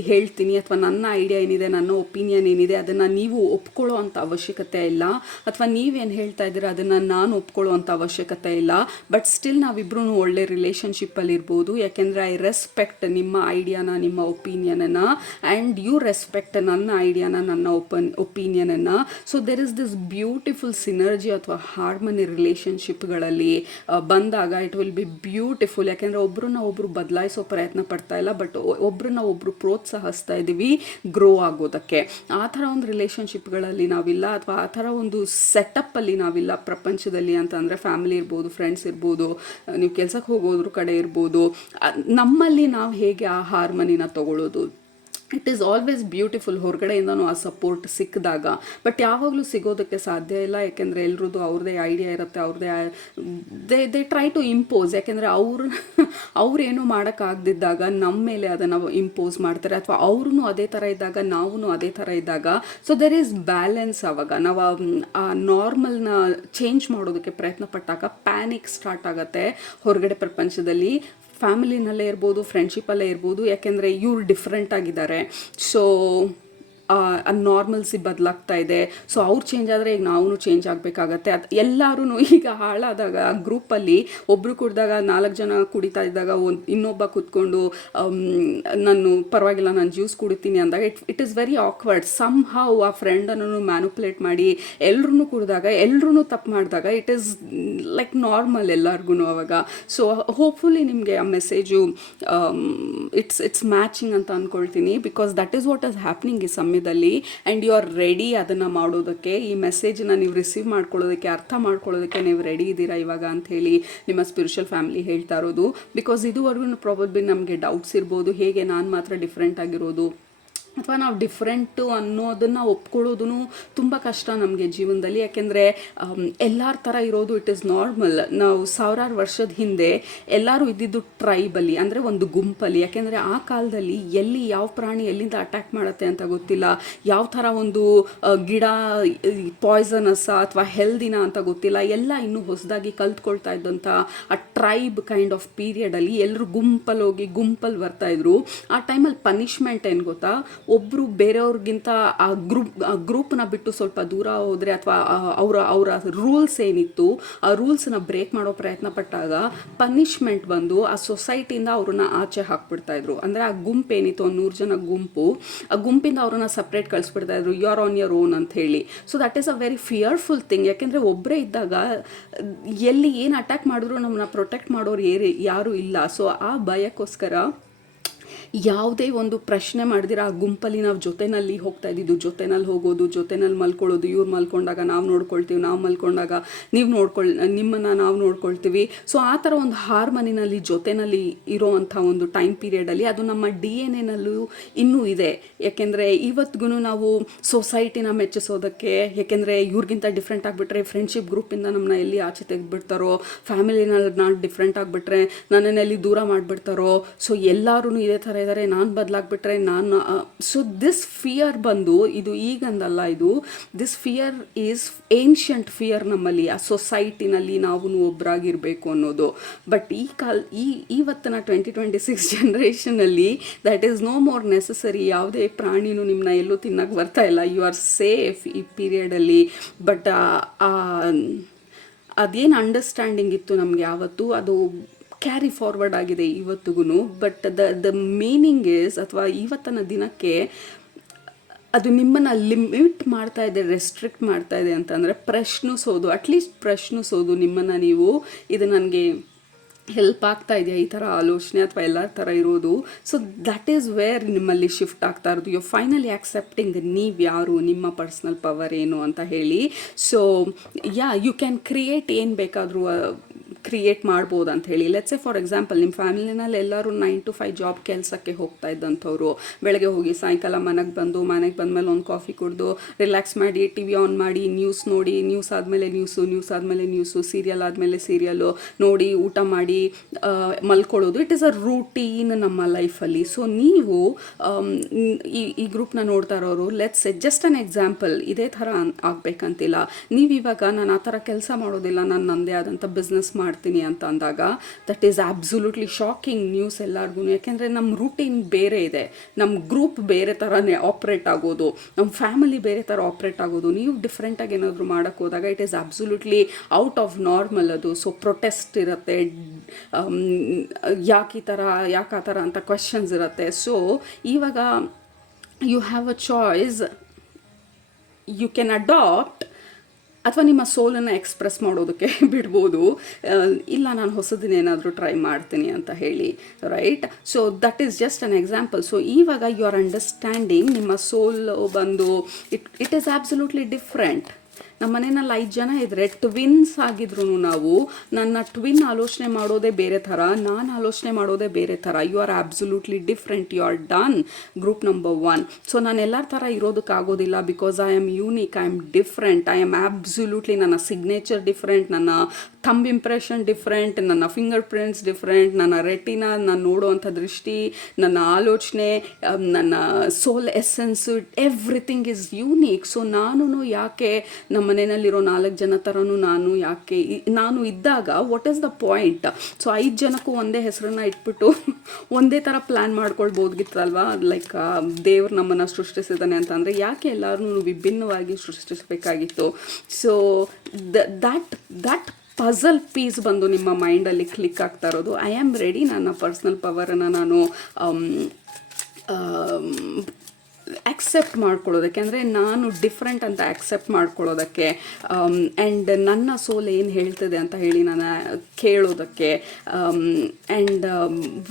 ಹೇಳ್ತೀನಿ ಅಥವಾ ನನ್ನ ಐಡಿಯಾ ಏನಿದೆ, ನನ್ನ ಒಪಿನಿಯನ್ ಏನಿದೆ, ಅದನ್ನು ನೀವು ಒಪ್ಕೊಳ್ಳೋ ಅಂಥ ಅವಶ್ಯಕತೆ ಇಲ್ಲ. ಅಥವಾ ನೀವೇನು ಹೇಳ್ತಾ ಇದ್ದೀರಾ ಅದನ್ನು ನಾನು ಒಪ್ಕೊಳ್ಳೋ ಅಂಥ ಅವಶ್ಯಕತೆ ಇಲ್ಲ. ಬಟ್ ಸ್ಟಿಲ್ ನಾವಿಬ್ಬರೂ ಒಳ್ಳೆ ರಿಲೇಷನ್ಶಿಪ್ಪಲ್ಲಿ ಇರ್ಬೋದು. ಯಾಕೆಂದರೆ ಐ ರೆಸ್ಪೆಕ್ಟ್ ನಿಮ್ಮ ಐಡಿಯಾನ, ನಿಮ್ಮ ಒಪಿನಿಯನನ್ನು, ಆ್ಯಂಡ್ ಯು ರೆಸ್ಪೆಕ್ಟ್ ನನ್ನ ಐಡಿಯಾನ, ನನ್ನ ಒಪಿನಿಯನನ್ನು. So there is this beautiful synergy ಅಥವಾ ಹಾರ್ಮನಿ ರಿಲೇಷನ್ಶಿಪ್ಗಳಲ್ಲಿ ಬಂದಾಗ ಇಟ್ ವಿಲ್ ಬಿ ಬ್ಯೂಟಿಫುಲ್. ಯಾಕೆಂದರೆ ಒಬ್ಬರನ್ನ ಒಬ್ಬರು ಬದಲಾಯಿಸೋ ಪ್ರಯತ್ನ ಪಡ್ತಾ ಇಲ್ಲ, ಬಟ್ ಒಬ್ಬರನ್ನ ಒಬ್ಬರು ಪ್ರೋತ್ಸಾಹಿಸ್ತಾ ಇದ್ದೀವಿ ಗ್ರೋ ಆಗೋದಕ್ಕೆ. ಆ ಥರ ಒಂದು ರಿಲೇಷನ್ಶಿಪ್ಗಳಲ್ಲಿ ನಾವಿಲ್ಲ, ಅಥವಾ ಆ ಥರ ಒಂದು ಸೆಟಪ್ಪಲ್ಲಿ ನಾವಿಲ್ಲ ಪ್ರಪಂಚದಲ್ಲಿ. ಅಂತ ಅಂದರೆ ಫ್ಯಾಮಿಲಿ ಇರ್ಬೋದು, ಫ್ರೆಂಡ್ಸ್ ಇರ್ಬೋದು, ನೀವು ಕೆಲಸಕ್ಕೆ ಹೋಗೋದ್ರ ಕಡೆ ಇರ್ಬೋದು. ನಮ್ಮಲ್ಲಿ ನಾವು ಹೇಗೆ ಆ ಹಾರ್ಮನಿನ ತಗೊಳ್ಳೋದು, ಇಟ್ ಈಸ್ ಆಲ್ವೇಸ್ ಬ್ಯೂಟಿಫುಲ್. ಹೊರಗಡೆಯಿಂದನೂ ಆ ಸಪೋರ್ಟ್ ಸಿಕ್ಕಿದಾಗ, ಬಟ್ ಯಾವಾಗಲೂ ಸಿಗೋದಕ್ಕೆ ಸಾಧ್ಯ ಇಲ್ಲ. ಯಾಕೆಂದರೆ ಎಲ್ರದ್ದು ಅವ್ರದ್ದೇ ಐಡಿಯಾ ಇರುತ್ತೆ, ಅವ್ರದ್ದೇ ದೇ ಟ್ರೈ ಟು ಇಂಪೋಸ್. ಯಾಕೆಂದರೆ ಅವ್ರೇನು ಮಾಡೋಕ್ಕಾಗದಿದ್ದಾಗ ನಮ್ಮ ಮೇಲೆ ಅದನ್ನು ಇಂಪೋಸ್ ಮಾಡ್ತಾರೆ, ಅಥವಾ ಅವ್ರೂ ಅದೇ ಥರ ಇದ್ದಾಗ ನಾವು ಅದೇ ಥರ ಇದ್ದಾಗ. So there is balance. ಆವಾಗ ನಾವು ಆ ನಾರ್ಮಲ್ನ ಚೇಂಜ್ ಮಾಡೋದಕ್ಕೆ ಪ್ರಯತ್ನ ಪಟ್ಟಾಗ ಪ್ಯಾನಿಕ್ ಸ್ಟಾರ್ಟ್ ಆಗುತ್ತೆ ಹೊರಗಡೆ ಪ್ರಪಂಚದಲ್ಲಿ. ಫ್ಯಾಮಿಲಿನಲ್ಲೇ ಇರ್ಬೋದು, ಫ್ರೆಂಡ್ಶಿಪ್ಪಲ್ಲೇ ಇರ್ಬೋದು. ಯಾಕೆಂದರೆ ಇವ್ರು ಡಿಫ್ರೆಂಟ್ ಆಗಿದ್ದಾರೆ. ಸೊ ನಾರ್ಮಲ್ಸಿ ಬದಲಾಗ್ತಾ ಇದೆ. ಸೊ ಅವ್ರು ಚೇಂಜ್ ಆದರೆ ಈಗ ನಾವು ಚೇಂಜ್ ಆಗಬೇಕಾಗತ್ತೆ. ಅದು ಎಲ್ಲರೂ ಈಗ ಹಾಳಾದಾಗ ಗ್ರೂಪಲ್ಲಿ ಒಬ್ಬರು ಕುಡಿದಾಗ 4 ಜನ ಕುಡಿತಾ ಇದ್ದಾಗ ಇನ್ನೊಬ್ಬ ಕೂತ್ಕೊಂಡು ನಾನು ಪರವಾಗಿಲ್ಲ ನಾನು ಜ್ಯೂಸ್ ಕುಡಿತೀನಿ ಅಂದಾಗ it is very awkward. Somehow ಆ ಫ್ರೆಂಡನ್ನು ಮ್ಯಾನುಪ್ಯುಲೇಟ್ ಮಾಡಿ ಎಲ್ಲರೂ ಕುಡಿದಾಗ, ಎಲ್ಲರೂ ತಪ್ಪು ಮಾಡಿದಾಗ ಇಟ್ ಈಸ್ ಲೈಕ್ ನಾರ್ಮಲ್ ಎಲ್ಲರಿಗೂ ಅವಾಗ. ಸೊ ಹೋಪ್ಫುಲಿ ನಿಮಗೆ ಆ ಮೆಸೇಜು ಇಟ್ಸ್ ಮ್ಯಾಚಿಂಗ್ ಅಂತ ಅಂದ್ಕೊಳ್ತೀನಿ. Because that is what is happening ಈ ಸಮಯದಲ್ಲಿ ಆ್ಯಂಡ್ ಯು ಆರ್ ರೆಡಿ ಅದನ್ನು ಮಾಡೋದಕ್ಕೆ, ಈ ಮೆಸೇಜನ್ನ ನೀವು ರಿಸೀವ್ ಮಾಡ್ಕೊಳ್ಳೋದಕ್ಕೆ, ಅರ್ಥ ಮಾಡ್ಕೊಳ್ಳೋದಕ್ಕೆ ನೀವು ರೆಡಿ ಇದ್ದೀರಾ ಇವಾಗ ಅಂತ ಹೇಳಿ ನಿಮ್ಮ ಸ್ಪಿರಿಚುವಲ್ ಫ್ಯಾಮಿಲಿ ಹೇಳ್ತಾ ಇರೋದು. ಬಿಕಾಸ್ ಇದುವರೆಗೂ ಪ್ರಾಬಬ್ಲಿ ನಮಗೆ ಡೌಟ್ಸ್ ಇರ್ಬೋದು, ಹೇಗೆ ನಾನು ಮಾತ್ರ ಡಿಫ್ರೆಂಟ್ ಆಗಿರೋದು, ಅಥವಾ ನಾವು ಡಿಫ್ರೆಂಟು ಅನ್ನೋದನ್ನು ಒಪ್ಕೊಳ್ಳೋದು ತುಂಬ ಕಷ್ಟ ನಮಗೆ ಜೀವನದಲ್ಲಿ. ಯಾಕೆಂದರೆ ಎಲ್ಲರ ಥರ ಇರೋದು ಇಟ್ ಈಸ್ ನಾರ್ಮಲ್. ನಾವು ಸಾವಿರಾರು ವರ್ಷದ ಹಿಂದೆ ಎಲ್ಲರೂ ಇದ್ದಿದ್ದು ಟ್ರೈಬಲ್ಲಿ, ಅಂದರೆ ಒಂದು ಗುಂಪಲ್ಲಿ. ಯಾಕೆಂದರೆ ಆ ಕಾಲದಲ್ಲಿ ಎಲ್ಲಿ ಯಾವ ಪ್ರಾಣಿ ಎಲ್ಲಿಂದ ಅಟ್ಯಾಕ್ ಮಾಡುತ್ತೆ ಅಂತ ಗೊತ್ತಿಲ್ಲ, ಯಾವ ಥರ ಒಂದು ಗಿಡ ಪಾಯ್ಸನಸ್ಸ ಅಥವಾ ಹೆಲ್ದಿನ ಅಂತ ಗೊತ್ತಿಲ್ಲ, ಎಲ್ಲ ಇನ್ನೂ ಹೊಸದಾಗಿ ಕಲ್ತ್ಕೊಳ್ತಾ ಇದ್ದಂಥ ಆ ಟ್ರೈಬ್ ಕೈಂಡ್ ಆಫ್ ಪೀರಿಯಡಲ್ಲಿ ಎಲ್ಲರೂ ಗುಂಪಲ್ಲಿ ಹೋಗಿ ಗುಂಪಲ್ಲಿ ಬರ್ತಾಯಿದ್ರು. ಆ ಟೈಮಲ್ಲಿ ಪನಿಷ್ಮೆಂಟ್ ಏನು ಗೊತ್ತಾ, ಒಬ್ಬರು ಬೇರೆಯವ್ರಿಗಿಂತ ಆ ಗ್ರೂಪ್ನ ಬಿಟ್ಟು ಸ್ವಲ್ಪ ದೂರ ಹೋದರೆ, ಅಥವಾ ಅವರ ರೂಲ್ಸ್ ಏನಿತ್ತು ಆ ರೂಲ್ಸ್ನ ಬ್ರೇಕ್ ಮಾಡೋ ಪ್ರಯತ್ನ ಪಟ್ಟಾಗ ಪನಿಷ್ಮೆಂಟ್ ಬಂದು ಆ ಸೊಸೈಟಿಯಿಂದ ಅವ್ರನ್ನ ಆಚೆ ಹಾಕ್ಬಿಡ್ತಾಯಿದ್ರು. ಅಂದರೆ ಆ ಗುಂಪು ಏನಿತ್ತು, 100 ಜನ ಗುಂಪು, ಆ ಗುಂಪಿಂದ ಅವ್ರನ್ನ ಸಪ್ರೇಟ್ ಕಳಿಸ್ಬಿಡ್ತಾಯಿದ್ರು, you are on your own ಅಂತ ಹೇಳಿ. So that is a very fearful thing. ಯಾಕೆಂದರೆ ಒಬ್ಬರೇ ಇದ್ದಾಗ ಎಲ್ಲಿ ಏನು ಅಟ್ಯಾಕ್ ಮಾಡಿದ್ರು ನಮ್ಮನ್ನ ಪ್ರೊಟೆಕ್ಟ್ ಮಾಡೋರು ಯಾರೂ ಇಲ್ಲ. ಸೊ ಆ ಭಯಕ್ಕೋಸ್ಕರ ಯಾವುದೇ ಒಂದು ಪ್ರಶ್ನೆ ಮಾಡಿದಿರ ಆ ಗುಂಪಲ್ಲಿ ನಾವು ಜೊತೆನಲ್ಲಿ ಹೋಗ್ತಾ ಇದ್ದಿದ್ದು, ಜೊತೆನಲ್ಲಿ ಹೋಗೋದು, ಜೊತೆನಲ್ಲಿ ಮಲ್ಕೊಳ್ಳೋದು, ಇವ್ರು ಮಲ್ಕೊಂಡಾಗ ನಾವು ನೋಡ್ಕೊಳ್ತೀವಿ, ನಾವು ಮಲ್ಕೊಂಡಾಗ ನಿಮ್ಮನ್ನು ನಾವು ನೋಡ್ಕೊಳ್ತೀವಿ. ಸೊ ಆ ಥರ ಒಂದು ಹಾರ್ಮನಿನಲ್ಲಿ ಜೊತೆನಲ್ಲಿ ಇರೋವಂಥ ಒಂದು ಟೈಮ್ ಪೀರಿಯಡಲ್ಲಿ ಅದು ನಮ್ಮ DNA-ನಲ್ಲೂ ಇನ್ನೂ ಇದೆ. ಯಾಕೆಂದರೆ ಇವತ್ತಿಗೂ ನಾವು ಸೊಸೈಟಿನ ಮೆಚ್ಚಿಸೋದಕ್ಕೆ, ಯಾಕೆಂದರೆ ಇವ್ರಿಗಿಂತ ಡಿಫ್ರೆಂಟ್ ಆಗಿಬಿಟ್ರೆ ಫ್ರೆಂಡ್ಶಿಪ್ ಗ್ರೂಪಿಂದ ನಮ್ಮನ್ನ ಎಲ್ಲಿ ಆಚೆ ತೆಗೆದುಬಿಡ್ತಾರೋ, ಫ್ಯಾಮಿಲಿನಲ್ಲಿ ನಾನು ಡಿಫ್ರೆಂಟ್ ಆಗಿಬಿಟ್ರೆ ನನ್ನನ್ನೆಲ್ಲಿ ದೂರ ಮಾಡಿಬಿಡ್ತಾರೋ, ಸೊ ಎಲ್ಲರೂ ಇದೇ ಥರ ಇದ್ದಾರೆ, ನಾನು ಬದಲಾಗ್ಬಿಟ್ರೆ ನಾನು. ಸೊ ದಿಸ್ ಫಿಯರ್ ಬಂದು, ಇದು ಈಗಂದಲ್ಲ, ಇದು this fear is ancient fear ನಮ್ಮಲ್ಲಿ, ಆ ಸೊಸೈಟಿನಲ್ಲಿ ನಾವು ಒಬ್ಬರಾಗಿರಬೇಕು ಅನ್ನೋದು. ಬಟ್ ಇವತ್ತಿನ 2026 ಜನ್ರೇಷನಲ್ಲಿ that is no more necessary. ಯಾವುದೇ ಪ್ರಾಣಿನೂ ನಿಮ್ಮನ್ನ ಎಲ್ಲೂ ತಿನ್ನಕ್ಕೆ ಬರ್ತಾ ಇಲ್ಲ, ಯು ಆರ್ ಸೇಫ್ ಈ ಪೀರಿಯಡಲ್ಲಿ. ಬಟ್ ಅದೇನು ಅಂಡರ್ಸ್ಟ್ಯಾಂಡಿಂಗ್ ಇತ್ತು ನಮಗೆ ಯಾವತ್ತು, ಅದು ಕ್ಯಾರಿ ಫಾರ್ವರ್ಡ್ ಆಗಿದೆ ಇವತ್ತಿಗೂ. ಬಟ್ ದ ಮೀನಿಂಗ್ ಈಸ್, ಅಥವಾ ಇವತ್ತಿನ ದಿನಕ್ಕೆ ಅದು ನಿಮ್ಮನ್ನು ಲಿಮಿಟ್ ಮಾಡ್ತಾ ಇದೆ, ರೆಸ್ಟ್ರಿಕ್ಟ್ ಮಾಡ್ತಾ ಇದೆ ಅಂತಂದರೆ ಪ್ರಶ್ನಿಸೋದು, ಅಟ್ಲೀಸ್ಟ್ ಪ್ರಶ್ನಿಸೋದು ನಿಮ್ಮನ್ನು ನೀವು, ಇದು ನನಗೆ ಹೆಲ್ಪ್ ಆಗ್ತಾ ಇದೆಯಾ ಈ ಥರ ಆಲೋಚನೆ ಅಥವಾ ಎಲ್ಲರ ಥರ ಇರೋದು. ಸೊ ದಟ್ ಈಸ್ ವೇರ್ ನಿಮ್ಮಲ್ಲಿ ಶಿಫ್ಟ್ ಆಗ್ತಾ ಇರೋದು. ಯು ಫೈನಲಿ ಆಕ್ಸೆಪ್ಟಿಂಗ್ ನೀವು ಯಾರು, ನಿಮ್ಮ ಪರ್ಸ್ನಲ್ ಪವರ್ ಏನು ಅಂತ ಹೇಳಿ. ಸೊ ಯು ಕ್ಯಾನ್ ಕ್ರಿಯೇಟ್ ಏನು ಬೇಕಾದರೂ ಕ್ರಿಯೇಟ್ ಮಾಡ್ಬೋದು ಅಂತ ಹೇಳಿ. ಲೆಟ್ಸ್ ಎ ಫಾರ್ ಎಕ್ಸಾಂಪಲ್, ನಿಮ್ಮ ಫ್ಯಾಮಿಲಿನಲ್ಲಿ ಎಲ್ಲರೂ 9 to 5 ಜಾಬ್ ಕೆಲಸಕ್ಕೆ ಹೋಗ್ತಾ ಇದ್ದಂಥವ್ರು, ಬೆಳಗ್ಗೆ ಹೋಗಿ ಸಾಯಂಕಾಲ ಮನೆಗೆ ಬಂದಮೇಲೆ ಒಂದು ಕಾಫಿ ಕುಡಿದು ರಿಲ್ಯಾಕ್ಸ್ ಮಾಡಿ, ಟಿ ವಿ ಆನ್ ಮಾಡಿ, ನ್ಯೂಸ್ ನೋಡಿ, ನ್ಯೂಸ್ ಆದಮೇಲೆ ನ್ಯೂಸು, ಸೀರಿಯಲ್ ಆದಮೇಲೆ ಸೀರಿಯಲ್ಲು ನೋಡಿ, ಊಟ ಮಾಡಿ ಮಲ್ಕೊಳ್ಳೋದು. ಇಟ್ ಈಸ್ ಅ ರೂಟೀನ್ ನಮ್ಮ ಲೈಫಲ್ಲಿ. ಸೊ ನೀವು ಈ ಗ್ರೂಪ್ನ ನೋಡ್ತಾ ಇರೋರು, ಲೆಟ್ಸ್ ಜಸ್ಟ್ ಅನ್ ಎಕ್ಸಾಂಪಲ್, ಇದೇ ಥರ ಆಗಬೇಕಂತಿಲ್ಲ. ನೀವಿವಾಗ ನಾನು ಆ ಥರ ಕೆಲಸ ಮಾಡೋದಿಲ್ಲ, ನಾನು ನನ್ನದೇ ಆದಂಥ ಬಿಸ್ನೆಸ್ ಮಾಡ್ತೀನಿ ಅಂತ ಅಂದಾಗ that is absolutely shocking news ಎಲ್ಲರಿಗೂ. ಯಾಕೆಂದರೆ ನಮ್ಮ ರೂಟೀನ್ ಬೇರೆ ಇದೆ, ನಮ್ಮ ಗ್ರೂಪ್ ಬೇರೆ ಥರನೇ ಆಪ್ರೇಟ್ ಆಗೋದು, ನಮ್ಮ ಫ್ಯಾಮಿಲಿ ಬೇರೆ ಥರ ಆಪ್ರೇಟ್ ಆಗೋದು. ನೀವು ಡಿಫ್ರೆಂಟಾಗಿ ಏನಾದರೂ ಮಾಡೋಕ್ಕೆ ಹೋದಾಗ it is absolutely out of normal ಅದು. ಸೊ ಪ್ರೊಟೆಸ್ಟ್ ಇರುತ್ತೆ, ಯಾಕೆ ಆ ಥರ ಅಂತ ಕ್ವೆಶನ್ಸ್ ಇರುತ್ತೆ. ಸೊ ಇವಾಗ you have a choice, you can adapt, ಅಥವಾ ನಿಮ್ಮ ಸೋಲನ್ನು ಎಕ್ಸ್ಪ್ರೆಸ್ ಮಾಡೋದಕ್ಕೆ ಬಿಡ್ಬೋದು, ಇಲ್ಲ ನಾನು ಹೊಸದನ್ನೇನಾದರೂ ಟ್ರೈ ಮಾಡ್ತೀನಿ ಅಂತ ಹೇಳಿ, right? So that is just an example. So ಇವಾಗ ಯು ಆರ್ ಅಂಡರ್ಸ್ಟ್ಯಾಂಡಿಂಗ್ ನಿಮ್ಮ ಸೋಲ್ ಬಂದು ಇಟ್ ಈಸ್ ಆಬ್ಸಲ್ಯೂಟ್ಲಿ ಡಿಫ್ರೆಂಟ್. ನಮ್ಮ ಮನೆಯಲ್ಲಿ 5 ಜನ ಇದ್ದರೆ ಟ್ವಿನ್ಸ್ ಆಗಿದ್ರು ನಾವು, ನನ್ನ ಟ್ವಿನ್ ಆಲೋಚನೆ ಮಾಡೋದೇ ಬೇರೆ ಥರ, ನಾನು ಆಲೋಚನೆ ಮಾಡೋದೇ ಬೇರೆ ಥರ. You are absolutely different, you are done group number 1. So ನಾನು ಎಲ್ಲರ ಥರ ಇರೋದಕ್ಕಾಗೋದಿಲ್ಲ, because I am unique, I am different, I am absolutely, ನನ್ನ ಸಿಗ್ನೇಚರ್ ಡಿಫ್ರೆಂಟ್, ನನ್ನ ಥಂಬ್ ಇಂಪ್ರೆಷನ್ ಡಿಫ್ರೆಂಟ್, ನನ್ನ ಫಿಂಗರ್ ಪ್ರಿಂಟ್ಸ್ ಡಿಫ್ರೆಂಟ್, ನನ್ನ ರೆಟಿನಾ, ನಾನು ನೋಡುವಂಥ ದೃಷ್ಟಿ, ನನ್ನ ಆಲೋಚನೆ, ನನ್ನ soul essence, everything is unique. So ನಾನು ಯಾಕೆ ನಮ್ಮ ಮನೆಯಲ್ಲಿರೋ 4 ಜನ ಥರನೂ ನಾನು ಇದ್ದಾಗ what is the point? So 5 ಜನಕ್ಕೂ ಒಂದೇ ಹೆಸರನ್ನ ಇಟ್ಬಿಟ್ಟು ಒಂದೇ ಥರ ಪ್ಲ್ಯಾನ್ ಮಾಡ್ಕೊಳ್ಬೋದಿತ್ತಲ್ವಾ? ಲೈಕ್ ದೇವ್ರು ನಮ್ಮನ್ನು ಸೃಷ್ಟಿಸಿದ್ದಾನೆ ಅಂತಂದರೆ ಯಾಕೆ ಎಲ್ಲರೂ ವಿಭಿನ್ನವಾಗಿ ಸೃಷ್ಟಿಸಬೇಕಾಗಿತ್ತು? ಸೊ ದಟ್ ಪಝಲ್ ಪೀಸ್ ಬಂದು ನಿಮ್ಮ ಮೈಂಡಲ್ಲಿ ಕ್ಲಿಕ್ ಆಗ್ತಾ ಇರೋದು. ಐ ಆಮ್ ರೆಡಿ, ನನ್ನ ಪರ್ಸ್ನಲ್ ಪವರನ್ನು ನಾನು ಆಕ್ಸೆಪ್ಟ್ ಮಾಡ್ಕೊಳ್ಳೋದಕ್ಕೆ, ಅಂದರೆ ನಾನು ಡಿಫ್ರೆಂಟ್ ಅಂತ ಆಕ್ಸೆಪ್ಟ್ ಮಾಡ್ಕೊಳ್ಳೋದಕ್ಕೆ, ಆ್ಯಂಡ್ ನನ್ನ ಸೋಲ್ ಏನು ಹೇಳ್ತದೆ ಅಂತ ಹೇಳಿ ನಾನು ಕೇಳೋದಕ್ಕೆ, and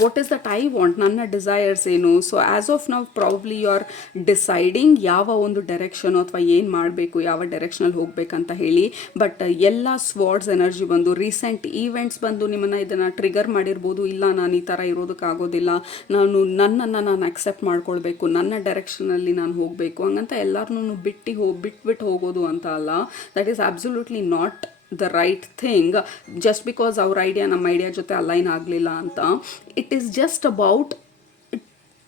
what is that I want, ನನ್ನ ಡಿಸೈರ್ಸ್ ಏನು. ಸೊ ಆ್ಯಸ್ ಆಫ್ ನಾವು ಪ್ರಾಬಬ್ಲಿ ಯು ಆರ್ ಡಿಸೈಡಿಂಗ್ ಯಾವ ಒಂದು ಡೈರೆಕ್ಷನು ಅಥವಾ ಏನು ಮಾಡಬೇಕು, ಯಾವ ಡೈರೆಕ್ಷನಲ್ಲಿ ಹೋಗಬೇಕಂತ ಹೇಳಿ. ಬಟ್ ಎಲ್ಲ ಸ್ವಾರ್ಡ್ಸ್ ಎನರ್ಜಿ ಬಂದು, ರೀಸೆಂಟ್ ಈವೆಂಟ್ಸ್ ಬಂದು ನಿಮ್ಮನ್ನು ಇದನ್ನು ಟ್ರಿಗರ್ ಮಾಡಿರ್ಬೋದು. ಇಲ್ಲ, ನಾನು ಈ ಥರ ಇರೋದಕ್ಕಾಗೋದಿಲ್ಲ, ನನ್ನನ್ನು ನಾನು ಅಕ್ಸೆಪ್ಟ್ ಮಾಡ್ಕೊಳ್ಬೇಕು, ನನ್ನ ಡೈರೆಕ್ಷನಲ್ಲಿ ನಾನು ಹೋಗಬೇಕು ಹಂಗಂತ ಎಲ್ಲರನ್ನೂ ಬಿಟ್ಬಿಟ್ಟು ಹೋಗೋದು ಅಂತ ಅಲ್ಲ. That is absolutely not the right thing. Just because ಅವ್ರ ಐಡಿಯಾ ನಮ್ಮ ಐಡಿಯಾ ಜೊತೆ ಅಲೈನ್ ಆಗಲಿಲ್ಲ ಅಂತ. It is just about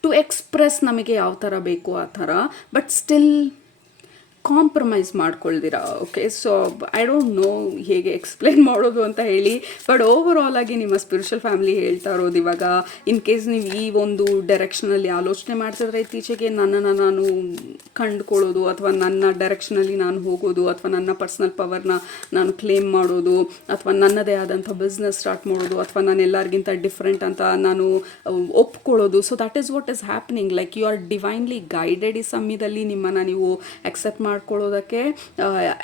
to express ನಮಗೆ ಯಾವ ಥರ ಬೇಕು ಆ ಥರ, ಬಟ್ ಸ್ಟಿಲ್ ಕಾಂಪ್ರಮೈಸ್ ಮಾಡ್ಕೊಳ್ದಿರ. Okay, so I don't know ಹೇಗೆ ಎಕ್ಸ್ಪ್ಲೇನ್ ಮಾಡೋದು ಅಂತ ಹೇಳಿ. ಬಟ್ ಓವರ್ ಆಲ್ ಆಗಿ ನಿಮ್ಮ ಸ್ಪಿರಿಚುವಲ್ ಫ್ಯಾಮಿಲಿ ಹೇಳ್ತಾ ಇರೋದು, ಇವಾಗ ಇನ್ ಕೇಸ್ ನೀವು ಈ ಒಂದು ಡೈರೆಕ್ಷನಲ್ಲಿ ಆಲೋಚನೆ ಮಾಡ್ತಿದ್ರೆ ಇತ್ತೀಚೆಗೆ ನನ್ನನ್ನು ನಾನು ಕಂಡುಕೊಳ್ಳೋದು, ಅಥವಾ ನನ್ನ ಡೈರೆಕ್ಷನಲ್ಲಿ ನಾನು ಹೋಗೋದು, ಅಥವಾ ನನ್ನ ಪರ್ಸ್ನಲ್ ಪವರ್ನ ನಾನು ಕ್ಲೇಮ್ ಮಾಡೋದು, ಅಥವಾ ನನ್ನದೇ ಆದಂಥ ಬಿಸ್ನೆಸ್ ಸ್ಟಾರ್ಟ್ ಮಾಡೋದು, ಅಥವಾ ನಾನು ಎಲ್ಲರಿಗಿಂತ ಡಿಫ್ರೆಂಟ್ ಅಂತ ನಾನು ಒಪ್ಕೊಳ್ಳೋದು. So that is what is happening. Like you are divinely guided. ಈ ಸಮಯದಲ್ಲಿ ನಿಮ್ಮನ್ನು ನೀವು ಅಕ್ಸೆಪ್ಟ್ ಮಾಡ್ಕೊಳ್ಳೋದಕ್ಕೆ,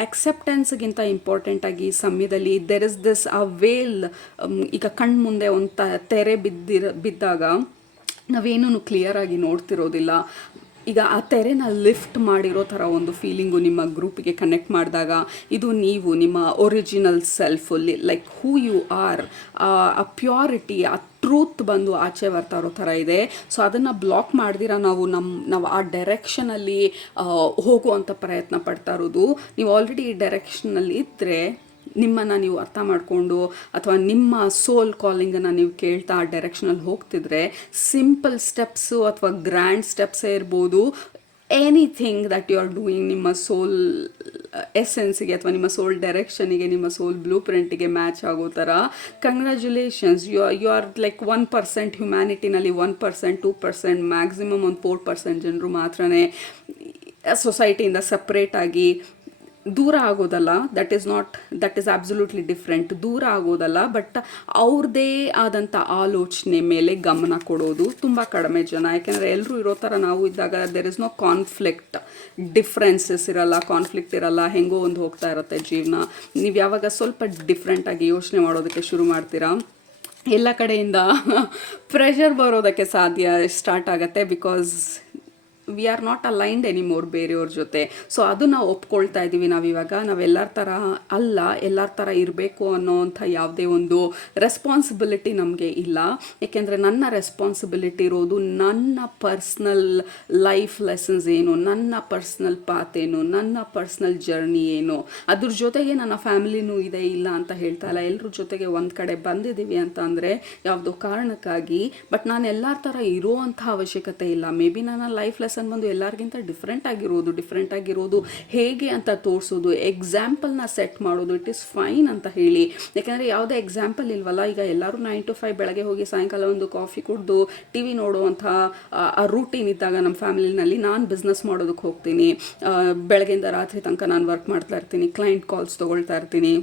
ಅಕ್ಸೆಪ್ಟೆನ್ಸ್ಗಿಂತ ಇಂಪಾರ್ಟೆಂಟಾಗಿ ಈ ಸಮಯದಲ್ಲಿ there is this a whale. ಈಗ ಕಣ್ಣು ಮುಂದೆ ಒಂದು ತೆರೆ ಬಿದ್ದಾಗ ನಾವೇನೂ ಕ್ಲಿಯರಾಗಿ ನೋಡ್ತಿರೋದಿಲ್ಲ. ಈಗ ಆ ತೆರೆನ ಲಿಫ್ಟ್ ಮಾಡಿರೋ ಥರ ಒಂದು ಫೀಲಿಂಗು ನಿಮ್ಮ ಗ್ರೂಪಿಗೆ ಕನೆಕ್ಟ್ ಮಾಡಿದಾಗ, ಇದು ನೀವು ನಿಮ್ಮ original self, like who you are, ಆ ಪ್ಯೂರಿಟಿ, ಆ ಟ್ರೂತ್ ಬಂದು ಆಚೆ ಬರ್ತಾ ಇರೋ ಥರ ಇದೆ. ಸೊ ಅದನ್ನು ಬ್ಲಾಕ್ ಮಾಡ್ದಿರ ನಾವು ಆ ಡೈರೆಕ್ಷನಲ್ಲಿ ಹೋಗುವಂಥ ಪ್ರಯತ್ನ ಪಡ್ತಾ ಇರೋದು. ನೀವು ಆಲ್ರೆಡಿ ಈ ಡೈರೆಕ್ಷನಲ್ಲಿ ಇದ್ದರೆ ನಿಮ್ಮನ್ನು ನೀವು ಅರ್ಥ ಮಾಡಿಕೊಂಡು, ಅಥವಾ ನಿಮ್ಮ ಸೋಲ್ ಕಾಲಿಂಗನ್ನು ನೀವು ಕೇಳ್ತಾ ಆ ಡೈರೆಕ್ಷನಲ್ಲಿ ಹೋಗ್ತಿದ್ರೆ, ಸಿಂಪಲ್ ಸ್ಟೆಪ್ಸು ಅಥವಾ ಗ್ರ್ಯಾಂಡ್ ಸ್ಟೆಪ್ಸೇ ಇರ್ಬೋದು, anything that you are doing ನಿಮ್ಮ ಸೋಲ್ ಎಸೆನ್ಸಿಗೆ ಅಥವಾ ನಿಮ್ಮ ಸೋಲ್ ಡೈರೆಕ್ಷನಿಗೆ, ನಿಮ್ಮ ಸೋಲ್ ಬ್ಲೂ ಪ್ರಿಂಟಿಗೆ ಮ್ಯಾಚ್ ಆಗೋ ಥರ, ಕಂಗ್ರ್ಯಾಚುಲೇಷನ್ಸ್. You are like 1%. ಹ್ಯುಮ್ಯಾನಿಟಿನಲ್ಲಿ 1%, 2%, ಮ್ಯಾಕ್ಸಿಮಮ್ ಒಂದು 4% ಜನರು ಮಾತ್ರನೇ ಸೊಸೈಟಿಯಿಂದ ಸಪ್ರೇಟಾಗಿ ದೂರ ಆಗೋದಲ್ಲ. That is absolutely different. ದೂರ ಆಗೋದಲ್ಲ, ಬಟ್ ಅವ್ರದ್ದೇ ಆದಂಥ ಆಲೋಚನೆ ಮೇಲೆ ಗಮನ ಕೊಡೋದು ತುಂಬ ಕಡಿಮೆ ಜನ. ಯಾಕೆಂದರೆ ಎಲ್ಲರೂ ಇರೋ ಥರ ನಾವು ಇದ್ದಾಗ there is no conflict, differences ಇರಲ್ಲ, ಕಾನ್ಫ್ಲಿಕ್ಟ್ ಇರಲ್ಲ, ಹೆಂಗೋ ಒಂದು ಹೋಗ್ತಾ ಇರುತ್ತೆ ಜೀವನ. ನೀವು ಯಾವಾಗ ಸ್ವಲ್ಪ ಡಿಫ್ರೆಂಟಾಗಿ ಯೋಚನೆ ಮಾಡೋದಕ್ಕೆ ಶುರು ಮಾಡ್ತೀರಾ, ಎಲ್ಲ ಕಡೆಯಿಂದ ಪ್ರೆಷರ್ ಬರೋದಕ್ಕೆ ಸ್ಟಾರ್ಟ್ ಆಗುತ್ತೆ. Because we are not aligned anymore ಬೇರೆಯವ್ರ ಜೊತೆ. ಸೊ ಅದು ನಾವು ಒಪ್ಕೊಳ್ತಾ ಇದ್ದೀವಿ. ನಾವೆಲ್ಲರ ಥರ ಅಲ್ಲ, ಎಲ್ಲರ ಥರ ಇರಬೇಕು ಅನ್ನೋವಂಥ ಯಾವುದೇ ಒಂದು ರೆಸ್ಪಾನ್ಸಿಬಿಲಿಟಿ ನಮಗೆ ಇಲ್ಲ. ಏಕೆಂದರೆ ನನ್ನ ರೆಸ್ಪಾನ್ಸಿಬಿಲಿಟಿ ಇರೋದು ನನ್ನ ಪರ್ಸ್ನಲ್ ಲೈಫ್ ಲೆಸನ್ಸ್ ಏನು, ನನ್ನ ಪರ್ಸ್ನಲ್ ಪಾತ್ ಏನು, ನನ್ನ ಪರ್ಸ್ನಲ್ ಜರ್ನಿ ಏನು. ಅದ್ರ ಜೊತೆಗೆ ನನ್ನ ಫ್ಯಾಮಿಲಿನೂ ಇದೆ, ಇಲ್ಲ ಅಂತ ಹೇಳ್ತಾ ಇಲ್ಲ. ಎಲ್ಲರ ಜೊತೆಗೆ ಒಂದು ಕಡೆ ಬಂದಿದ್ದೀವಿ ಅಂತ ಅಂದರೆ ಯಾವುದೋ ಕಾರಣಕ್ಕಾಗಿ. ಬಟ್ ನಾನು ಎಲ್ಲರ ಥರ ಇರೋವಂಥ ಅವಶ್ಯಕತೆ ಇಲ್ಲ. ಮೇ ಬಿ ನನ್ನ ಲೈಫ್ ಲೆಸನ್ ಬಂದು ಎಲ್ಲರಿಗಿಂತ ಡಿಫ್ರೆಂಟ್ ಆಗಿರೋದು ಹೇಗೆ ಅಂತ ತೋರಿಸೋದು, ಎಕ್ಸಾಂಪಲ್ನ ಸೆಟ್ ಮಾಡೋದು, ಇಟ್ ಈಸ್ ಫೈನ್ ಅಂತ ಹೇಳಿ. ಯಾಕೆಂದರೆ ಯಾವುದೇ ಎಕ್ಸಾಂಪಲ್ ಇಲ್ವಲ್ಲ. ಈಗ ಎಲ್ಲರೂ 9 to 5 ಬೆಳಗ್ಗೆ ಹೋಗಿ ಸಾಯಂಕಾಲ ಒಂದು ಕಾಫಿ ಕುಡಿದು ಟಿ ವಿ ನೋಡುವಂಥ ಆ ರೂಟೀನ್ ಇದ್ದಾಗ ನಮ್ಮ ಫ್ಯಾಮಿಲಿನಲ್ಲಿ, ನಾನು ಬಿಸ್ನೆಸ್ ಮಾಡೋದಕ್ಕೆ ಹೋಗ್ತೀನಿ, ಬೆಳಗ್ಗೆಯಿಂದ ರಾತ್ರಿ ತನಕ ನಾನು ವರ್ಕ್ ಮಾಡ್ತಾ ಇರ್ತೀನಿ, ಕ್ಲೈಂಟ್ ಕಾಲ್ಸ್ ತೊಗೊಳ್ತಾ ಇರ್ತೀನಿ.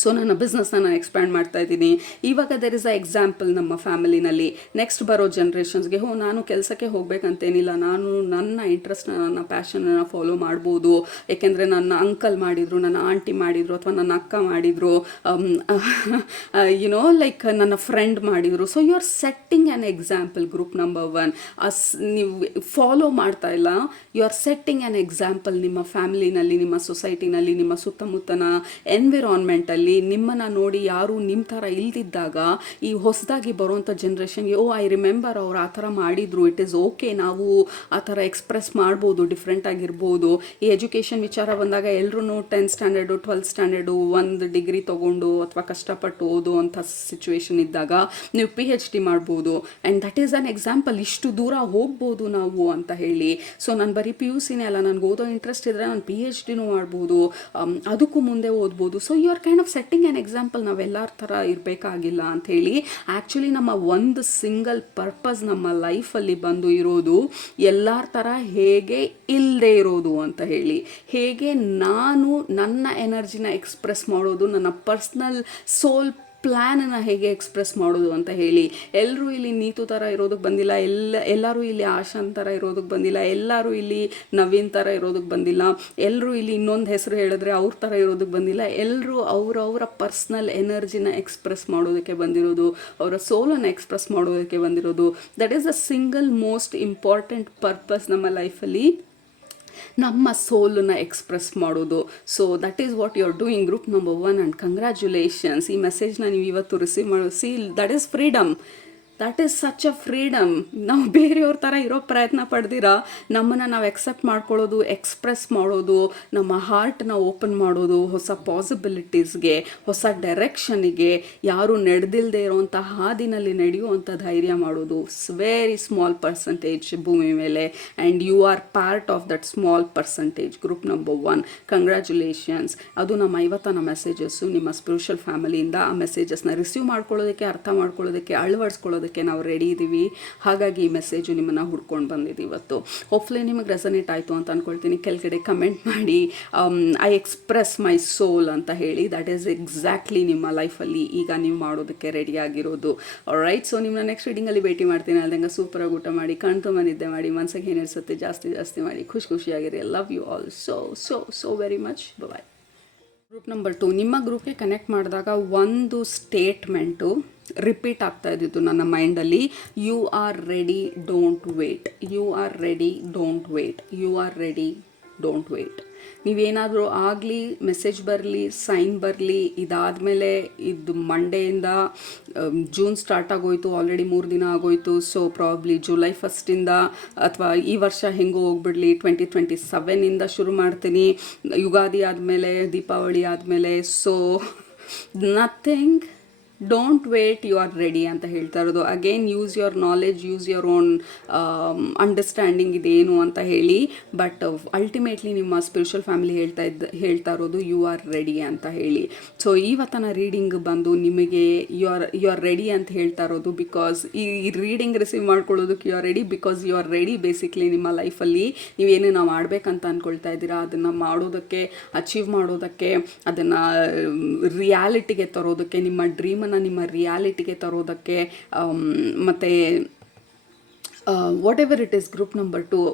ಸೊ ನನ್ನ ಬಿಸ್ನೆಸ್ನ ನಾನು ಎಕ್ಸ್ಪ್ಯಾಂಡ್ ಮಾಡ್ತಾ ಇದ್ದೀನಿ. ಇವಾಗ ದೆರ್ ಇಸ್ ಅ ಎಕ್ಸಾಂಪಲ್ ನಮ್ಮ ಫ್ಯಾಮಿಲಿನಲ್ಲಿ. ನೆಕ್ಸ್ಟ್ ಬರೋ ಜನ್ರೇಷನ್ಸ್ಗೆ ನಾನು ಕೆಲಸಕ್ಕೆ ಹೋಗ್ಬೇಕಂತೇನಿಲ್ಲ, ನಾನು ನನ್ನ ಇಂಟ್ರೆಸ್ಟ್ನ, ನನ್ನ ಪ್ಯಾಷನನ್ನು ಫಾಲೋ ಮಾಡ್ಬೋದು. ಏಕೆಂದರೆ ನನ್ನ ಅಂಕಲ್ ಮಾಡಿದರು, ನನ್ನ ಆಂಟಿ ಮಾಡಿದರು, ಅಥವಾ ನನ್ನ ಅಕ್ಕ ಮಾಡಿದರು, ಲೈಕ್ ನನ್ನ ಫ್ರೆಂಡ್ ಮಾಡಿದರು. So you are setting an example. Group number 1 ನೀವು ಫಾಲೋ ಮಾಡ್ತಾ ಇಲ್ಲ, you are setting an example. ನಿಮ್ಮ ಫ್ಯಾಮಿಲಿನಲ್ಲಿ, ನಿಮ್ಮ ಸೊಸೈಟಿನಲ್ಲಿ, ನಿಮ್ಮ ಸುತ್ತಮುತ್ತನ ಎನ್ವಿರಾನ್ಮೆಂಟಲ್ಲಿ ನಿಮ್ಮನ್ನು ನೋಡಿ ಯಾರು ನಿಮ್ಮ ಥರ ಇಲ್ದಿದ್ದಾಗ, ಈ ಹೊಸದಾಗಿ ಬರುವಂಥ ಜನ್ರೇಷನ್ಗೆ ಐ ರಿಮೆಂಬರ್ ಅವ್ರು ಆ ಥರ ಮಾಡಿದರು, ಇಟ್ ಈಸ್ ಓಕೆ, ನಾವು ಆ ಥರ ಎಕ್ಸ್ಪ್ರೆಸ್ ಮಾಡ್ಬೋದು, ಡಿಫ್ರೆಂಟ್ ಆಗಿರ್ಬೋದು. ಈ ಎಜುಕೇಷನ್ ವಿಚಾರ ಬಂದಾಗ ಎಲ್ಲರೂ 10th standard 12th standard ಒಂದು ಡಿಗ್ರಿ ತೊಗೊಂಡು ಅಥವಾ ಕಷ್ಟಪಟ್ಟು ಓದುವಂಥ ಸಿಚುವೇಶನ್ ಇದ್ದಾಗ ನೀವು PhD ಮಾಡ್ಬೋದು. And that is an example. ಇಷ್ಟು ದೂರ ಹೋಗ್ಬೋದು ನಾವು ಅಂತ ಹೇಳಿ. ಸೊ ನಾನು ಬರೀ PUCನೇ ಅಲ್ಲ, ನನಗೆ ಓದೋ ಇಂಟ್ರೆಸ್ಟ್ ಇದ್ದರೆ ನಾನು PhDನೂ ಮಾಡ್ಬೋದು, ಅದಕ್ಕೂ ಮುಂದೆ ಓದ್ಬೋದು. So you are kind of setting an example. ನಾವೆಲ್ಲರ ಥರ ಇರಬೇಕಾಗಿಲ್ಲ ಅಂಥೇಳಿ. ಆ್ಯಕ್ಚುಲಿ ನಮ್ಮ ಒಂದು ಸಿಂಗಲ್ ಪರ್ಪಸ್ ನಮ್ಮ ಲೈಫಲ್ಲಿ ಬಂದು ಇರೋದು ಎಲ್ಲರ ಥರ ಹೇಗೆ ಇಲ್ಲದೆ ಇರೋದು ಅಂತ ಹೇಳಿ. ಹೇಗೆ ನಾನು ನನ್ನ ಎನರ್ಜಿನ ಎಕ್ಸ್ಪ್ರೆಸ್ ಮಾಡೋದು, ನನ್ನ ಪರ್ಸ್ನಲ್ ಸೋಲ್ ಪ್ಲ್ಯಾನನ್ನು ಹೇಗೆ ಎಕ್ಸ್ಪ್ರೆಸ್ ಮಾಡೋದು ಅಂತ ಹೇಳಿ. ಎಲ್ಲರೂ ಇಲ್ಲಿ ನೀತು ಥರ ಇರೋದಕ್ಕೆ ಬಂದಿಲ್ಲ, ಎಲ್ಲರೂ ಇಲ್ಲಿ ಆಶಾನ್ ಥರ ಇರೋದಕ್ಕೆ ಬಂದಿಲ್ಲ, ಎಲ್ಲರೂ ಇಲ್ಲಿ ನವೀನ್ ಥರ ಇರೋದಕ್ಕೆ ಬಂದಿಲ್ಲ, ಎಲ್ಲರೂ ಇಲ್ಲಿ ಇನ್ನೊಂದು ಹೆಸರು ಹೇಳಿದ್ರೆ ಅವ್ರ ಥರ ಇರೋದಕ್ಕೆ ಬಂದಿಲ್ಲ. ಎಲ್ಲರೂ ಅವರವರ ಪರ್ಸ್ನಲ್ ಎನರ್ಜಿನ ಎಕ್ಸ್ಪ್ರೆಸ್ ಮಾಡೋದಕ್ಕೆ ಬಂದಿರೋದು, ಅವರ ಸೋಲನ್ನು ಎಕ್ಸ್ಪ್ರೆಸ್ ಮಾಡೋದಕ್ಕೆ ಬಂದಿರೋದು. That is the single most important purpose ನಮ್ಮ ಲೈಫಲ್ಲಿ, ನಮ್ಮ ಸೋಲನ್ನು ಎಕ್ಸ್ಪ್ರೆಸ್ ಮಾಡೋದು. So that is what you are doing group number 1 and congratulations. ಈ ಮೆಸೇಜ್ನ ನೀವು ಇವತ್ತು ರಿಸೀವ್ ಮಾಡೋ that is freedom. That is such a freedom. ನಾವು ಬೇರೆಯವ್ರ ಥರ ಇರೋ ಪ್ರಯತ್ನ ಪಡ್ದಿರಾ ನಮ್ಮನ್ನು ನಾವು ಎಕ್ಸೆಪ್ಟ್ ಮಾಡ್ಕೊಳ್ಳೋದು, ಎಕ್ಸ್ಪ್ರೆಸ್ ಮಾಡೋದು, ನಮ್ಮ ಹಾರ್ಟ್ನ ಓಪನ್ ಮಾಡೋದು ಹೊಸ ಪಾಸಿಬಿಲಿಟೀಸ್ಗೆ, ಹೊಸ ಡೈರೆಕ್ಷನಿಗೆ, ಯಾರು ನಡೆದಿಲ್ಲದೆ ಇರೋವಂಥ ಹಾದಿನಲ್ಲಿ ನಡೆಯುವಂಥ ಧೈರ್ಯ ಮಾಡೋದು. ವೆರಿ ಸ್ಮಾಲ್ ಪರ್ಸೆಂಟೇಜ್ ಭೂಮಿ ಮೇಲೆ, and you are part of that small percentage. Group number 1, congratulations. ಅದು ನಮ್ಮ ಇವತ್ತಿನ ಮೆಸೇಜಸ್ಸು ನಿಮ್ಮ ಸ್ಪಿರಿಚುವಲ್ ಫ್ಯಾಮಿಲಿಯಿಂದ. ಆ ಮೆಸೇಜಸ್ನ ರಿಸೀವ್ ಮಾಡ್ಕೊಳ್ಳೋದಕ್ಕೆ, ಅರ್ಥ ಮಾಡ್ಕೊಳ್ಳೋದಕ್ಕೆ, ಅಳವಡಿಸ್ಕೊಳ್ಳೋದಕ್ಕೆ ನಾವು ರೆಡಿ ಇದ್ದೀವಿ. ಹಾಗಾಗಿ ಈ ಮೆಸೇಜು ನಿಮ್ಮನ್ನು ಹುಡ್ಕೊಂಡು ಬಂದಿದ್ದು ಇವತ್ತು. ಹೋಪ್ಫುಲಿ ನಿಮಗೆ ರೆಸನೇಟ್ ಆಯಿತು ಅಂತ ಅಂದ್ಕೊಳ್ತೀನಿ. ಕೆಳಗಡೆ ಕಮೆಂಟ್ ಮಾಡಿ ಐ ಎಕ್ಸ್ಪ್ರೆಸ್ ಮೈ ಸೋಲ್ ಅಂತ ಹೇಳಿ. ದಟ್ ಈಸ್ ಎಕ್ಸಾಕ್ಟ್ಲಿ ನಿಮ್ಮ ಲೈಫಲ್ಲಿ ಈಗ ನೀವು ಮಾಡೋದಕ್ಕೆ ರೆಡಿಯಾಗಿರೋದು. ರೈಟ್. ಸೊ ನಿಮ್ಮನ್ನ ನೆಕ್ಸ್ಟ್ ರೀಡಿಂಗಲ್ಲಿ ಭೇಟಿ ಮಾಡ್ತೀನಿ. ಅಲ್ದಂಗೆ ಸೂಪರಾಗಿ ಊಟ ಮಾಡಿ, ಕಣ್ತುಂಬ ನಿದ್ದೆ ಮಾಡಿ, ಮನಸ್ಸಿಗೆ ಏನಿಸುತ್ತೆ ಜಾಸ್ತಿ ಮಾಡಿ, ಖುಷಿಯಾಗಿರಿ. Love you all so very much. Bye. Group number 2, ನಿಮ್ಮ ಗ್ರೂಪ್ಗೆ ಕನೆಕ್ಟ್ ಮಾಡಿದಾಗ ಒಂದು ಸ್ಟೇಟ್ಮೆಂಟು ರಿಪೀಟ್ ಆಗ್ತಾ ಇದ್ದಿದ್ದು ನನ್ನ ಮೈಂಡಲ್ಲಿ. You are ready, don't wait. You are ready, don't wait. You are ready, don't wait. ನೀವೇನಾದರೂ ಆಗಲಿ, ಮೆಸೇಜ್ ಬರಲಿ, ಸೈನ್ ಬರಲಿ, ಇದಾದಮೇಲೆ ಇದು ಮಂಡೆಯಿಂದ ಜೂನ್ ಸ್ಟಾರ್ಟ್ ಆಗೋಯ್ತು, ಆಲ್ರೆಡಿ 3 ದಿನ ಆಗೋಯ್ತು. ಸೊ ಪ್ರಾಬ್ಲಿ ಜುಲೈ 1 ಅಥವಾ ಈ ವರ್ಷ ಹೆಂಗೋ ಹೋಗ್ಬಿಡಲಿ 2027 ಶುರು ಮಾಡ್ತೀನಿ, ಯುಗಾದಿ ಆದಮೇಲೆ, ದೀಪಾವಳಿ ಆದಮೇಲೆ. So nothing, don't wait, you are ready ಅಂತ ಹೇಳ್ತಾ ಇರೋದು. Again use your knowledge, use your own understanding ಇದೇನು ಅಂತ ಹೇಳಿ. ಬಟ್ ಅಲ್ಟಿಮೇಟ್ಲಿ ನಿಮ್ಮ ಸ್ಪಿರಿಚುವಲ್ ಫ್ಯಾಮಿಲಿ ಹೇಳ್ತಾ ಇರೋದು ಯು ಆರ್ ರೆಡಿ ಅಂತ ಹೇಳಿ. ಸೊ ಇವತ್ತಿನ ರೀಡಿಂಗ್ ಬಂದು ನಿಮಗೆ ಯು ಆರ್ ರೆಡಿ ಅಂತ ಹೇಳ್ತಾ ಇರೋದು. ಬಿಕಾಸ್ ಈ ರೀಡಿಂಗ್ ರಿಸೀವ್ ಮಾಡ್ಕೊಳ್ಳೋದಕ್ಕೆ you are ready, because you are ready. Basically ನಿಮ್ಮ ಲೈಫಲ್ಲಿ ನೀವೇನೇನು ಮಾಡ್ಬೇಕಂತ ಅಂದ್ಕೊಳ್ತಾ ಇದ್ದೀರಾ ಅದನ್ನು ಮಾಡೋದಕ್ಕೆ, ಅಚೀವ್ ಮಾಡೋದಕ್ಕೆ, ಅದನ್ನು ರಿಯಾಲಿಟಿಗೆ ತರೋದಕ್ಕೆ, ನಿಮ್ಮ ಡ್ರೀಮನ್ನು ನಿಮ್ಮ ರಿಯಾಲಿಟಿಗೆ ತರೋದಕ್ಕೆ, ಮತ್ತು whatever it is. Group number 2,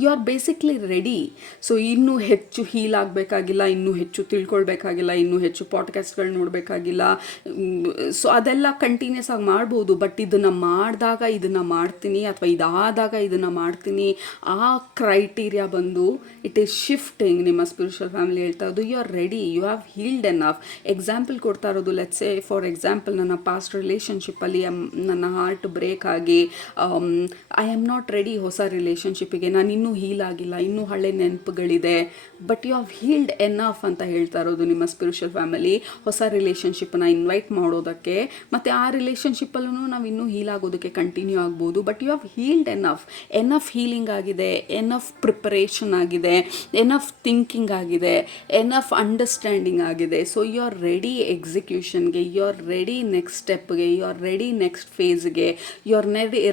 you are basically ready. So ಇನ್ನೂ ಹೆಚ್ಚು ಹೀಲ್ ಆಗಬೇಕಾಗಿಲ್ಲ, ಇನ್ನೂ ಹೆಚ್ಚು ತಿಳ್ಕೊಳ್ಬೇಕಾಗಿಲ್ಲ, ಇನ್ನೂ ಹೆಚ್ಚು ಪಾಡ್ಕಾಸ್ಟ್ಗಳು ನೋಡಬೇಕಾಗಿಲ್ಲ. ಸೊ ಅದೆಲ್ಲ ಕಂಟಿನ್ಯೂಸ್ ಆಗಿ ಮಾಡ್ಬೋದು. ಬಟ್ ಇದನ್ನು ಮಾಡಿದಾಗ ಇದನ್ನು ಮಾಡ್ತೀನಿ, ಅಥವಾ ಇದಾದಾಗ ಇದನ್ನು ಮಾಡ್ತೀನಿ, ಆ ಕ್ರೈಟೀರಿಯಾ ಬಂದು ಇಟ್ ಈಸ್ ಶಿಫ್ಟಿಂಗ್. ನಿಮ್ಮ ಸ್ಪಿರಿಚುವಲ್ ಫ್ಯಾಮಿಲಿ ಹೇಳ್ತಾ ಇರೋದು you are ready, you have healed enough. Example ಕೊಡ್ತಾ ಇರೋದು, ಲೆಟ್ಸ್ ಸೇ ಫಾರ್ ಎಕ್ಸಾಂಪಲ್, ನನ್ನ ಪಾಸ್ಟ್ ರಿಲೇಷನ್ಶಿಪ್ಪಲ್ಲಿ ನನ್ನ ಹಾರ್ಟ್ ಬ್ರೇಕ್ ಆಗಿ ಐ ಆಮ್ ನಾಟ್ ರೆಡಿ ಹೊಸ ರಿಲೇಷನ್ಶಿಪ್, ನಾನು ಇನ್ನೂ ಹೀಲ್ ಆಗಿಲ್ಲ, ಇನ್ನೂ ಹಳೆ ನೆನಪುಗಳಿದೆ. But you have healed enough ಅಂತ ಹೇಳ್ತಾ ಇರೋದು ನಿಮ್ಮ ಸ್ಪಿರಿಚುವಲ್ ಫ್ಯಾಮಿಲಿ. ಹೊಸ ರಿಲೇಷನ್ಶಿಪ್ನ ಇನ್ವೈಟ್ ಮಾಡೋದಕ್ಕೆ, ಮತ್ತು ಆ ರಿಲೇಷನ್ಶಿಪ್ಪಲ್ಲೂ ನಾವು ಇನ್ನೂ ಹೀಲ್ ಆಗೋದಕ್ಕೆ ಕಂಟಿನ್ಯೂ ಆಗ್ಬೋದು. But you have healed enough healing ಆಗಿದೆ, ಎನಫ್ ಪ್ರಿಪರೇಷನ್ ಆಗಿದೆ, ಎನಫ್ ಥಿಂಕಿಂಗ್ ಆಗಿದೆ, ಎನಫ್ ಅಂಡರ್ಸ್ಟ್ಯಾಂಡಿಂಗ್ ಆಗಿದೆ. ಸೊ ಯು ಆರ್ ರೆಡಿ ಎಕ್ಸಿಕ್ಯೂಷನ್ಗೆ, ಯು ಆರ್ ರೆಡಿ ನೆಕ್ಸ್ಟ್ ಸ್ಟೆಪ್ಗೆ, ಯು ಆರ್ ರೆಡಿ ನೆಕ್ಸ್ಟ್ ಫೇಸ್ಗೆ, ಯು ಆರ್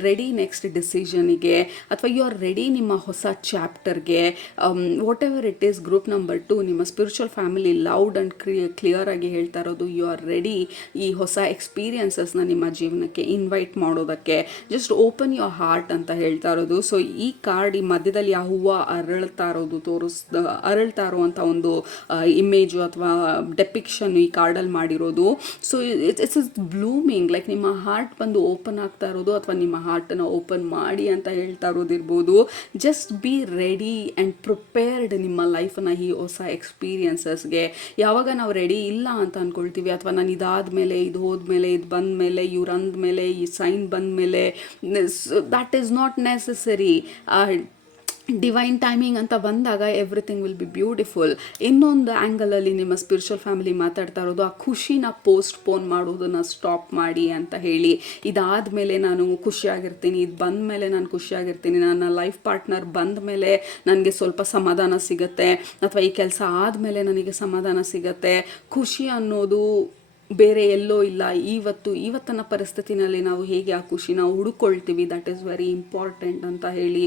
ರೆಡಿ ನೆಕ್ಸ್ಟ್ ಡಿಸಿಷನಿಗೆ, ಅಥವಾ ಯು ಆರ್ ರೆಡಿ ನಿಮ್ಮ ಹೊಸ ಚಾಪ್ಟರ್ಗೆ. Whatever it is. Group number 2, ನಿಮ್ಮ spiritual family loud and clear ಆಗಿ ಹೇಳ್ತಾ ಇರೋದು ಯು ಆರ್ ರೆಡಿ ಈ ಹೊಸ ಎಕ್ಸ್ಪೀರಿಯನ್ಸಸ್ನ ನಿಮ್ಮ ಜೀವನಕ್ಕೆ ಇನ್ವೈಟ್ ಮಾಡೋದಕ್ಕೆ. ಜಸ್ಟ್ ಓಪನ್ ಯುವರ್ ಹಾರ್ಟ್ ಅಂತ ಹೇಳ್ತಾ ಇರೋದು. ಸೊ ಈ ಕಾರ್ಡ್, ಈ ಮಧ್ಯದಲ್ಲಿ ಆ ಹೂವು ಅರಳ್ತಾ ಇರುವಂಥ ಒಂದು ಇಮೇಜು ಅಥವಾ ಡೆಪಿಕ್ಷನ್ ಈ ಕಾರ್ಡಲ್ಲಿ ಮಾಡಿರೋದು. So it's is blooming, like ನಿಮ್ಮ ಹಾರ್ಟ್ ಬಂದು ಓಪನ್ ಆಗ್ತಾ ಇರೋದು, ಅಥವಾ ನಿಮ್ಮ ಹಾರ್ಟನ್ನು ಓಪನ್ ಮಾಡಿ ಅಂತ ಹೇಳ್ತಾ ಇರೋದಿರ್ಬೋದು. Just be ready and prepared ನಿಮ್ಮ ಲೈಫನ್ನು ಈ ಹೊಸ ಎಕ್ಸ್ಪೀರಿಯನ್ಸಸ್ಗೆ. ಯಾವಾಗ ನಾವು ರೆಡಿ ಇಲ್ಲ ಅಂತ ಅಂದ್ಕೊಳ್ತೀವಿ, ಅಥವಾ ನಾನು ಇದಾದಮೇಲೆ, ಇದು ಹೋದ್ಮೇಲೆ, ಇದು ಬಂದಮೇಲೆ, ಇವ್ರು ಅಂದಮೇಲೆ, ಈ ಸೈನ್ ಬಂದಮೇಲೆ, that is not necessary. Divine timing ಅಂತ ಬಂದಾಗ ಎವ್ರಿಥಿಂಗ್ ವಿಲ್ ಬಿ ಬ್ಯೂಟಿಫುಲ್. ಇನ್ನೊಂದು ಆ್ಯಂಗಲಲ್ಲಿ ನಿಮ್ಮ ಸ್ಪಿರಿಚುವಲ್ ಫ್ಯಾಮಿಲಿ ಮಾತಾಡ್ತಾ ಇರೋದು ಆ ಖುಷಿನ ಪೋಸ್ಟ್ಪೋನ್ ಮಾಡೋದನ್ನು ಸ್ಟಾಪ್ ಮಾಡಿ ಅಂತ ಹೇಳಿ. ಇದಾದಮೇಲೆ ನಾನು ಖುಷಿಯಾಗಿರ್ತೀನಿ, ಇದು ಬಂದ ಮೇಲೆ ನಾನು ಖುಷಿಯಾಗಿರ್ತೀನಿ, ನನ್ನ ಲೈಫ್ ಪಾರ್ಟ್ನರ್ ಬಂದ ಮೇಲೆ ನನಗೆ ಸ್ವಲ್ಪ ಸಮಾಧಾನ ಸಿಗುತ್ತೆ, ಅಥವಾ ಈ ಕೆಲಸ ಆದಮೇಲೆ ನನಗೆ ಸಮಾಧಾನ ಸಿಗುತ್ತೆ. ಖುಷಿ ಅನ್ನೋದು ಬೇರೆ ಎಲ್ಲೋ ಇಲ್ಲ, ಇವತ್ತಿನ ಪರಿಸ್ಥಿತಿನಲ್ಲಿ ನಾವು ಹೇಗೆ ಆ ಖುಷಿನ ಹುಡುಕೊಳ್ತೀವಿ, ದಟ್ ಈಸ್ ವೆರಿ ಇಂಪಾರ್ಟೆಂಟ್ ಅಂತ ಹೇಳಿ